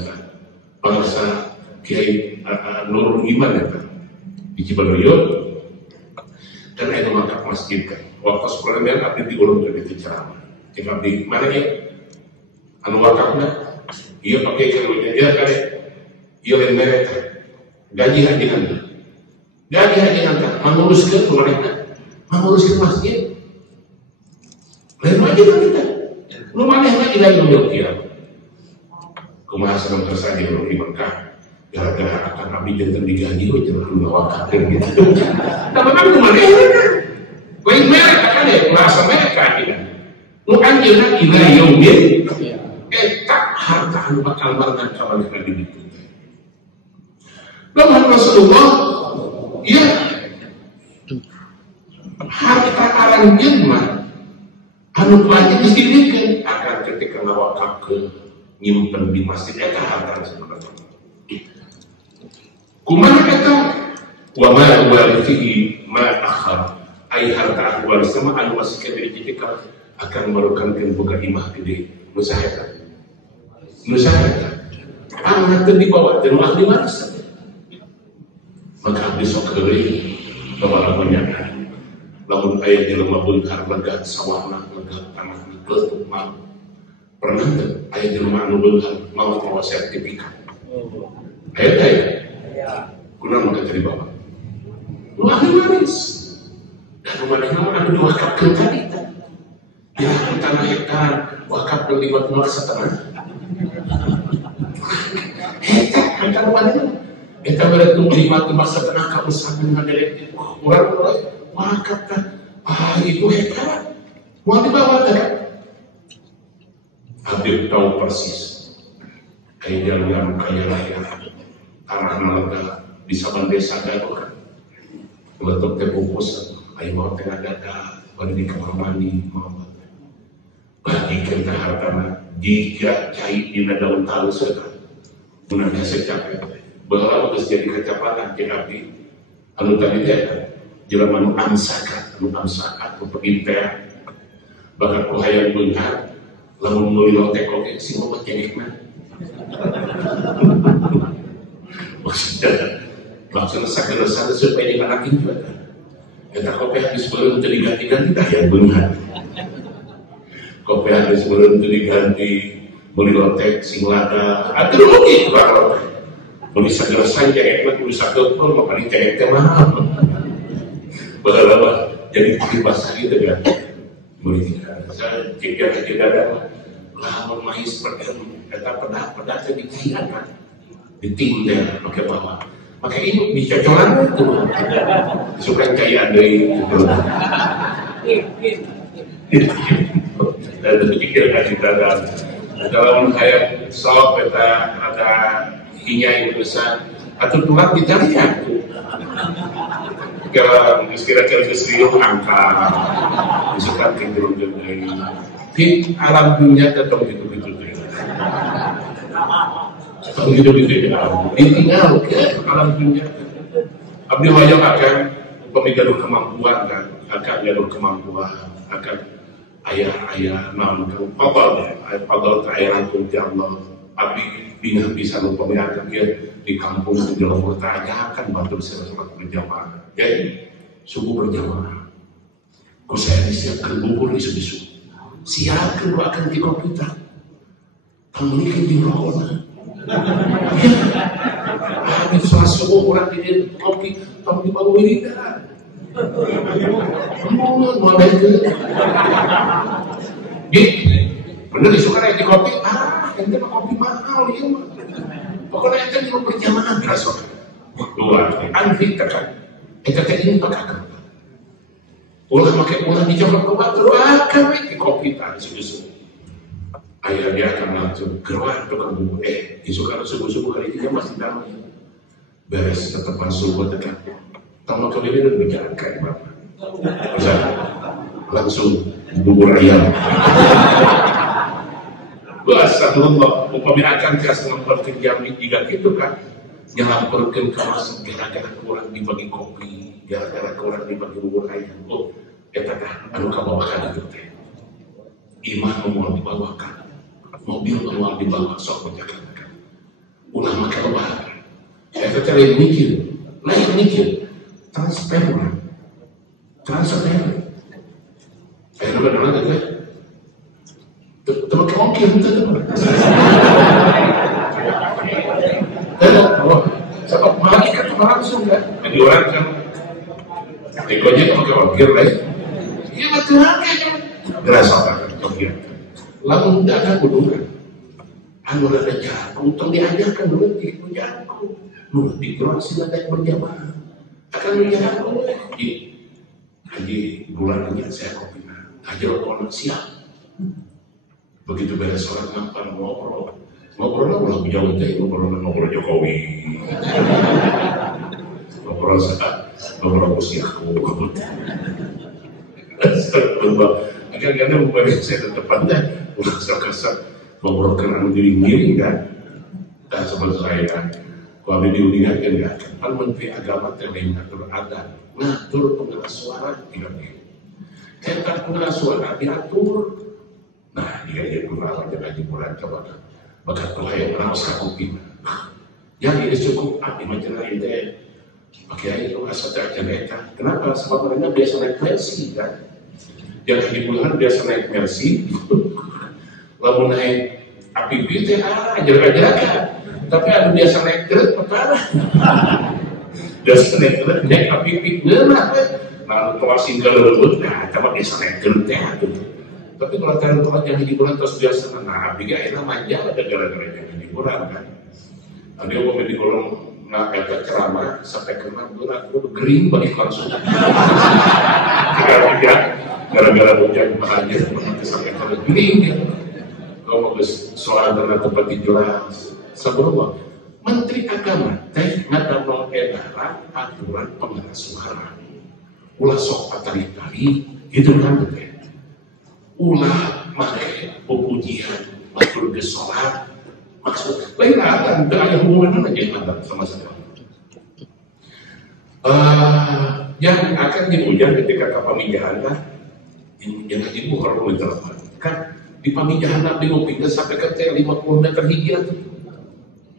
bangsa Kiai Nurul Iman eta di Cibadoyo dan aya makam masjid kan waktu sekolah abdi diulung ke ditu ceramah cek abdi mana ya anu wakafna iya pakai keluarnya dia kare iya lain merek gaji hajian menguruskan pemerintah menguruskan masjid lain wajib kita lu maneh lagi dari dunia kumaha senang tersaji di Mekah gara-gara akan Nabi jantan digaji we jangan lu wakaf gitu tapi kan kumaha lain merek kan ya merasa merek kan lu anjeunna ila yaumil eta harta anu bakal barang kawan Nabi itu. Lamun Rasulullah ya harta aranjeun mah anu wajib disediakeun akan ketika ngawakafkeun nyimpen di masjid eta harta sebenarnya. Kumaha eta wa ma warithi ma akhar ai harta ahwal sama anu masih kabeh ketika akan merukankan boga imah gede musaheta amanat dibawa dan rumah dimaras maka abdi sok keuring bawa banyak lamun aya jelema beunghar lega sawahna lega tanahna leutik mal pernah teu aya jelema anu beunghar mawa sertifikat aya kunaon maka dibawa rumah dimaras dan rumah dimaras anu diwakafkeun tadi ya tanah hektar wakaf berlibat 0,5 hektar hektar mana hektar berarti 5,5 kamu sambil ngaderek kurang wakaf kan itu hektar mau dibawa kan Habib tahu persis kayak jalan kaya raya tanah lega di saban desa Gadok letuk teh bungkus ayo mau tengah dada pada di kamar mandi bagikan ke hartana jika cai di daun tahu sudah gunanya secapek bahwa harus jadi kecepatan jadi anu tadi dia jelema anu amsakat untuk impea bahkan kuhayang beunghar lamun meuli lotek oke sing mau cengekna maksudnya sakit supaya dia anak ini juga eta kopi habis belum diganti-ganti dah yang beunghar kopi habis belum diganti beli lotek sing lada aduh rugi kurang lotek beli segera saja enak beli sakit pun maka dicek teh mahal bahwa jadi dibahas gitu kan beli saya tidak ada lamun main seperti itu kata pedah teh dician kan ditinggal pakai bawah maka ini dicocolan itu suka kaya dari dan berpikir kasih dalam dalam kayak sok ada hinya yang besar atau tulang ditanya kira-kira serius angka disukai cenderung dari di alam dunia tetap gitu-gitu ditinggal ke alam dunia abdi wajah akan pemikiran kemampuan kan akan jalur kemampuan akan ayah namun padahal kaya langsung di Allah abdi bina bisa memperlihatkan dia di kampung di dalam bertanya akan bantu sesuatu berjamaah jadi subuh berjamaah kok saya disiapkan bubur isu-isu siapkan akan di komputer kamu ini di rokona habis sholat subuh orang di kopi kamu di bawah ini mau itu bener disuka naik di kopi ente mah kopi mahal ya mah pokoknya ente mau berjamaah berasok dua anfi tekan ente teh ini pakai ulah pakai ulah di jam berapa terus di kopi tadi susu ayah dia akan langsung keluar ke kamu disuka subuh hari ini masih damai beres tetepan subuh tekan tamu kali ini berjalan kayak bapak bisa langsung bubur ayam bahasa Allah umpamanya akan keras mengamparkan jami jika gitu kan nyalamparkan ke masuk gara-gara kurang dibagi kopi gara-gara kurang dibagi bubur ayam eta tah anu kabawakan itu teh imah mau dibawakan mobil mau dibawa sok menjalankan ulah make lebar eta teh lain mikir transparan ayo benar-benar teh pakai ongkir itu. Sebab malaikat langsung kan, jadi orang kan, itu aja pakai ongkir lain. Iya betul aja, dirasakan ongkir. Lalu tidak akan kudungan. Anu ada jatuh, utang diajarkan dulu itu jatuh. Nuh dikeluar sila naik berjamaah. Akan menjatuh. Haji bulan ini saya kopi. Haji orang siap. Begitu beres sholat nampan ngobrol. Ngobrolnya ulah jauh deh, ngobrol Jokowi. Ngobrol saat ngobrol usiaku. Akhirnya membayar saya ke depannya, ulah kesal ngobrol kena giring-giring kan. Dan sebelum saya kan, kalau diundingan kan, kan Menteri Agama terlalu ngatur adat, ngatur pengeras suara tidak gitu. Tentang pengeras suara diatur. Nah, dia kurang aja lagi bulan coba. Maka Tuhan yang pernah sakupin. Yang ini cukup abdi macam itu. Pakai itu asal terjadi. Kenapa? Sebab mereka biasa naik Mercy kan. Yang di bulan biasa naik Mercy. Lalu naik APB itu ajar-ajar. Tapi ada biasa naik truk perkara. Biasa naik truk naik APB. Nah, kalau singgah lembut, nah, coba biasa naik truk tapi kalau tempat yang hiburan terus biasa, nah abdi gak enak manja ada gara-gara yang hiburan kan. Ada yang mau di kolom ngangkat ceramah sampai kena berat, udah gering balik langsung. Gara-gara hujan aja sampai kena gering ya. Kalau mau soal karena tempat jelas, sebelum Menteri Agama teh ngada mengedaran aturan pengeras suara, ulah sok patari-tari gitu kan betul. Ulah pakai pujian, maksud ke sholat, maksud lain akan dengan hubungan aja mantap sama saya. Yang akan diujian ketika ke pamijahan kan, yang ibu kalau menjelaskan kan di pamijahan nabi ngupingnya sampai ke 50 meter hijau tuh.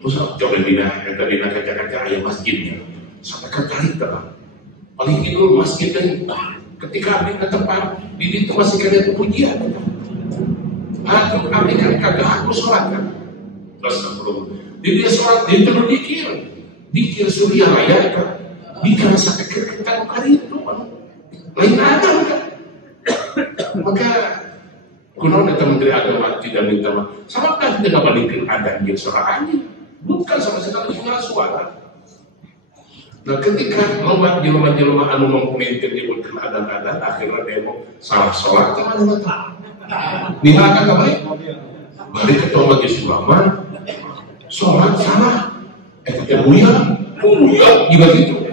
Terus coba dina kaca-kaca ayam masjidnya sampai ke kali terang. Paling itu masjid ini. Ketika abdi ke tempat, di itu masih ada pujian. Aduh, abdi kan kagak aku sholat kan. Astagfirullah. Dia sholat, dia terus dikir surya raya kan. Dikir sampai kita kali itu. Lain ada kan. Maka, kuno ada Menteri Agama tidak minta maaf. Sama kan tidak bandingkan ada yang suaranya. Bukan sama sekali pengeras suara. Nah ketika lomba jelema anu mengkomentir nyebutkan adan-adan akhirnya demo salah sholat ke mana nihakan kembali balik ke tombak Yesus lama sholat salah kita buya juga gitu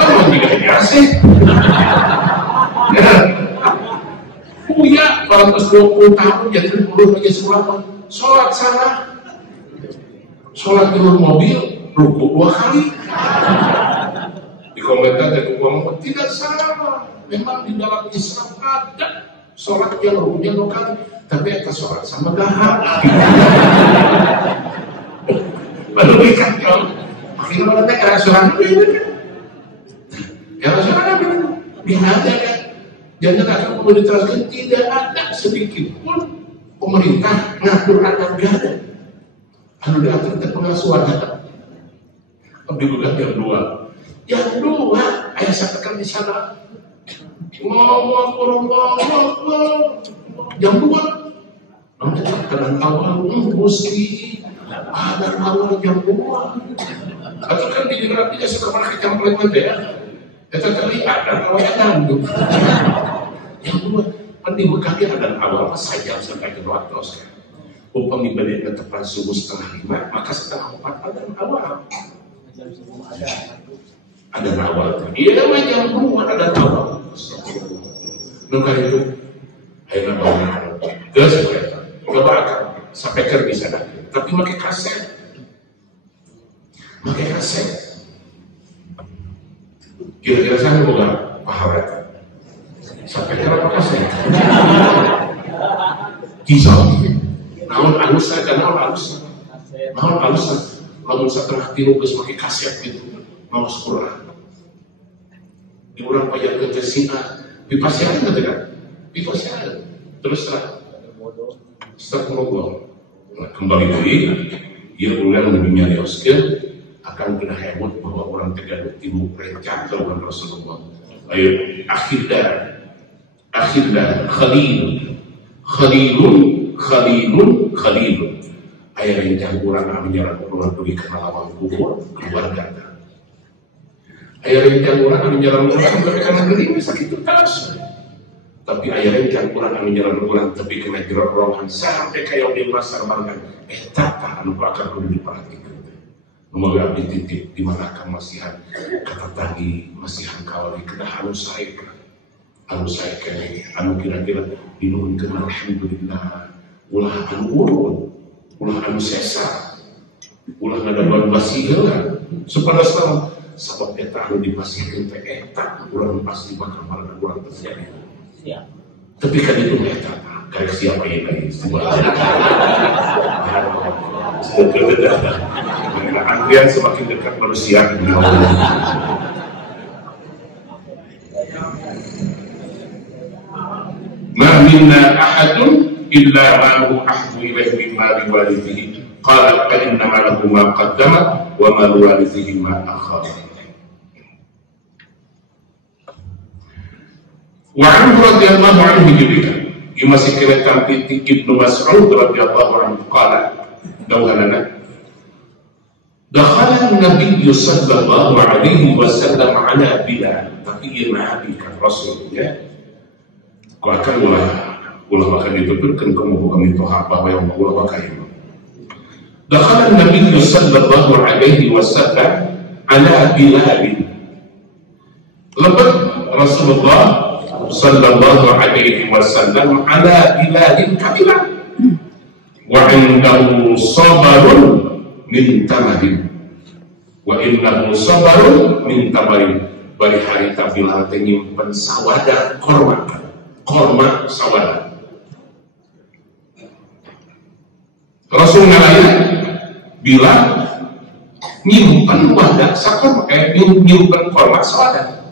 kan juga biasa buya kalau pas 20 tahun jadi 20 Yesus lama sholat salah sholat turun mobil ruku 2 kali di komentar dari ngomong tidak salah memang di dalam Islam ada sholat yang rukunya 2 kali tapi itu sholat sama dahar baru dikacau akhirnya mereka kira sholat kira sholat biar ada kan jangan akan perlu diteruskan tidak ada sedikit pun pemerintah ngatur anak gada anu diatur ke pengasuhan abdi bukan yang dua ayah saya tekan di sana ngomong jam 2 nanti kadang awal musik ada awal jam 2 atau kan di Indonesia suka pakai template nanti ya itu terlihat ada awal yang ngandung yang 2 kan di Bekasi ada awal saja sampai ke 2 tos kan upami balik ke tepat subuh 4:30 maka 3:30 ada awal ada awal iya namanya jam 2 ada awal nunggu itu ayo nambah gas coba akan sampai ke di sana tapi pakai kaset kira-kira saya bukan pahala sampai ke apa kaset kisah namun halus saja halus lalu setelah tiru ke pakai kaset gitu mau sekolah di orang pajak ke Cina di pasian gitu kan di pasian terus terang Astagfirullah. Nah, kembali lagi, ia ulang lebih nyarioskeun akan kena hemut bahwa orang Tegaluh Timur rencang dengan Rasulullah. Ayo, akhirnya Khalilun. Ayah rencang orang aminyaran orang pergi ke malam kubur keluarga. Ayah rencang orang aminyaran orang tapi karena gini sakit terus. Tapi ayah rencang orang aminyaran orang tapi kena jerat rohan sampai kayak di masa bangkan. Tak anu bakal kudu diperhatikan. Semoga abdi titip di mana akan masihan kata tadi masihan kawali kena anu saya kene anu kira-kira dinuhunkeun alhamdulillah ulah anu urun ulah anu sesa ulah ngadaban basiheula supados naon sabab eta anu dipasihkeun teh eta urang pasti bakal marana urang terjadi siap tapi kan itu eta karek siapa ieu lagi semoga antrian semakin dekat manusia. Ma minna ahadun illa ma'ahu ahbu ilaihi min mali warithihi qala fa innama lahu ma qaddama wa ma liwarithihi ma akhara. Wa anhu radhiyallahu anhu juga masih kira tampiti Ibnu Mas'ud radhiyallahu anhu qala dawalana dakhala an-nabiy sallallahu alaihi wasallam ala Bilal tapi ieu nabi kan rasul ya kau akan ulah makan ditutupkan kamu bukan itu apa yang ulah pakai. Dakhala an-nabiy sallallahu alaihi wasallam ala Bilal. Lepas Rasulullah sallallahu alaihi wasallam ala Bilal kabilah wa indahu sabarun min tamarin wa innahu sabarun min tamarin bari hari Bilal teh nyimpen sawada korma sawada. Rasul ngalaya bilang nyimpen wadah sakorma nyimpen korma sawada.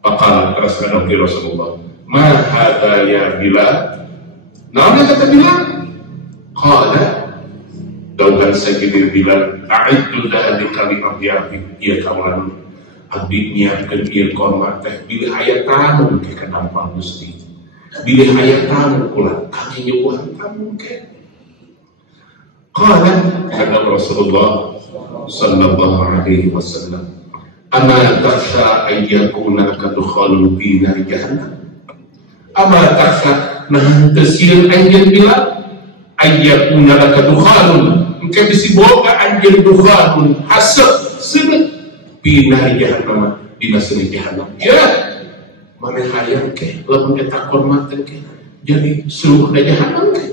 Faqala Rasulullah ma hadza ya Bilal. Naon kata Bilal? Qala dauhan sayyidil Bilal a'iddu dzalika li abdi ya kawan abdi nyiapkeun ieu korma teh bilih aya tamu ke kadampang Gusti. Bilih aya tamu ulah kami nyuguhan tamu ke. Qala kata Rasulullah sallallahu alaihi wasallam ama takhsha ayyakuna kadukhalun fi nar jahannam. Ama takhsha nah teusieuh anjeun Bilal ayyakuna kadukhalun engke bisi boga anjeun dukhalun hasab seuneu fi nar jahannam dina seuneu jahannam. Ya mana hayang ke lamun eta korma teh ke jadi suruh da jahannam ke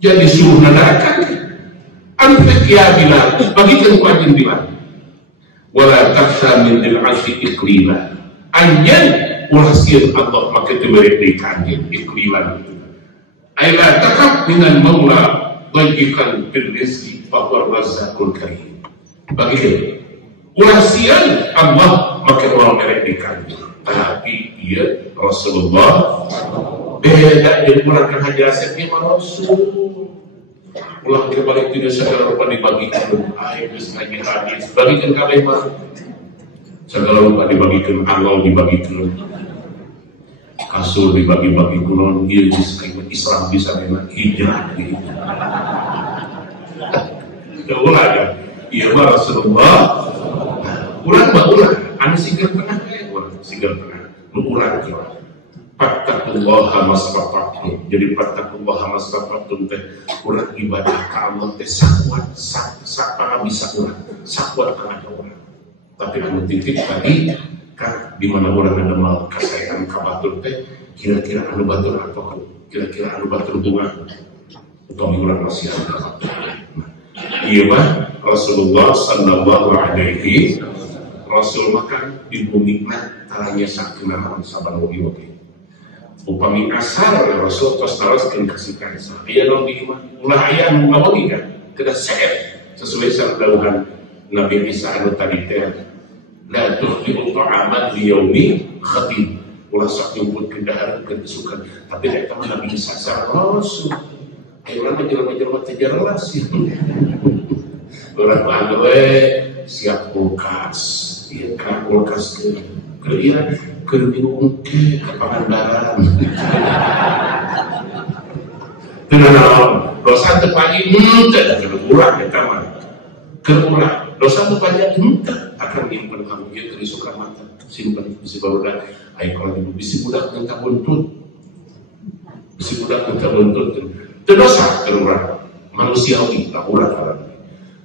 jadi suruh neraka ke anfik ya Bilal bagikeun ku anjeun Bilal wala takhsha min al-'arshi iqlima anjeun ulah sieun Allah make teu mere deui ka anjeun iqliman aila takab minan maula dhajikan bil rizqi fa huwa razzaqul karim bagikeun ulah sieun Allah make ulah mere deui ka anjeun. Tapi dia Rasulullah beda jadi mulakan haji asepnya Rasul ulang kebalik tidak segala rupa dibagikan ayo bisa ngaji hadis bagikan kabeh mah segala rupa dibagikan Allah dibagikan kasur dibagi-bagi kunon dia bisa Islam bisa memang hijrah gitu ulah ya iya Rasulullah ulah anu sigar tengah sigar tengah nukuran kita fattaqullaha mastata'tum jadi fattaqullaha mastata'tum teh urang ibadah ka Allah teh sakuat sakpara bisa urang sakuat tengah urang tapi anu titik tadi kan di mana urang ngademal kasaean ka batur teh kira-kira anu batur atau kira-kira anu batur bunga utawi urang masih ada ieu mah Rasulullah sallallahu alaihi Rasul makan di bumi taranya sakina saban wagi upami asar Rasul tos naroskeun kasih kansa aya naon di imah ulah aya anu ngawagi kan kada seet sesuai sabdauhan Nabi Isa anu tadi teh la tuhdimu ta'aman li yaumi khatib ulah sok nyumput ke dahar ke sukan tapi eta Nabi Isa sareng Rasul Ayo nama jelma-jelma jelas ya. Orang mana siap kulkas, iya kan kulkas ke minum ke Pangandaran. Dengan dosa terpagi muntah keluar ya kamar keluar dosa terpagi muntah akan nyimpen kamu dia dari suka mata simpan bisi barudak ayo kalau ibu bisi budak minta buntut terdosa keluar manusiawi tak urat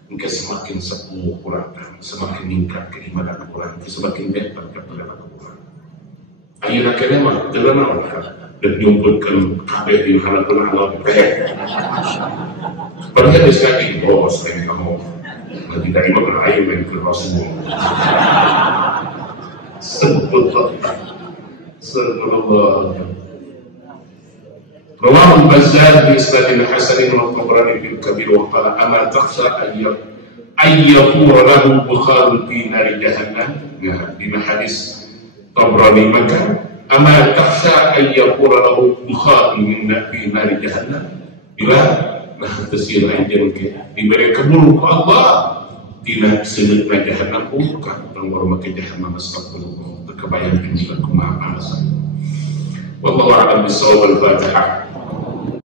mungkin semakin sepuh kurang semakin meningkat keimanan kurang semakin better kepada kurang ayo nak kena mah terkenal dan diumpulkan kabeh di hadapan Allah padahal dia sekali bos ini kamu nanti dari mana ayo main ke Rasulullah sallallahu رواه البزار بإسناد حسن والطبراني في الكبير وقال أما تخشى أن يفور له بخار في نار جهنم بما حديث طبراني مكة أما تخشى أن يفور له بخار في نار جهنم bila nah tesir anjeun ke diberi keburu ku Allah tina seuneu jahannam buka urang warma ke jahannam astagfirullah kebayang jeung kumaha alasan wallahu a'lam bissawab al-fatihah.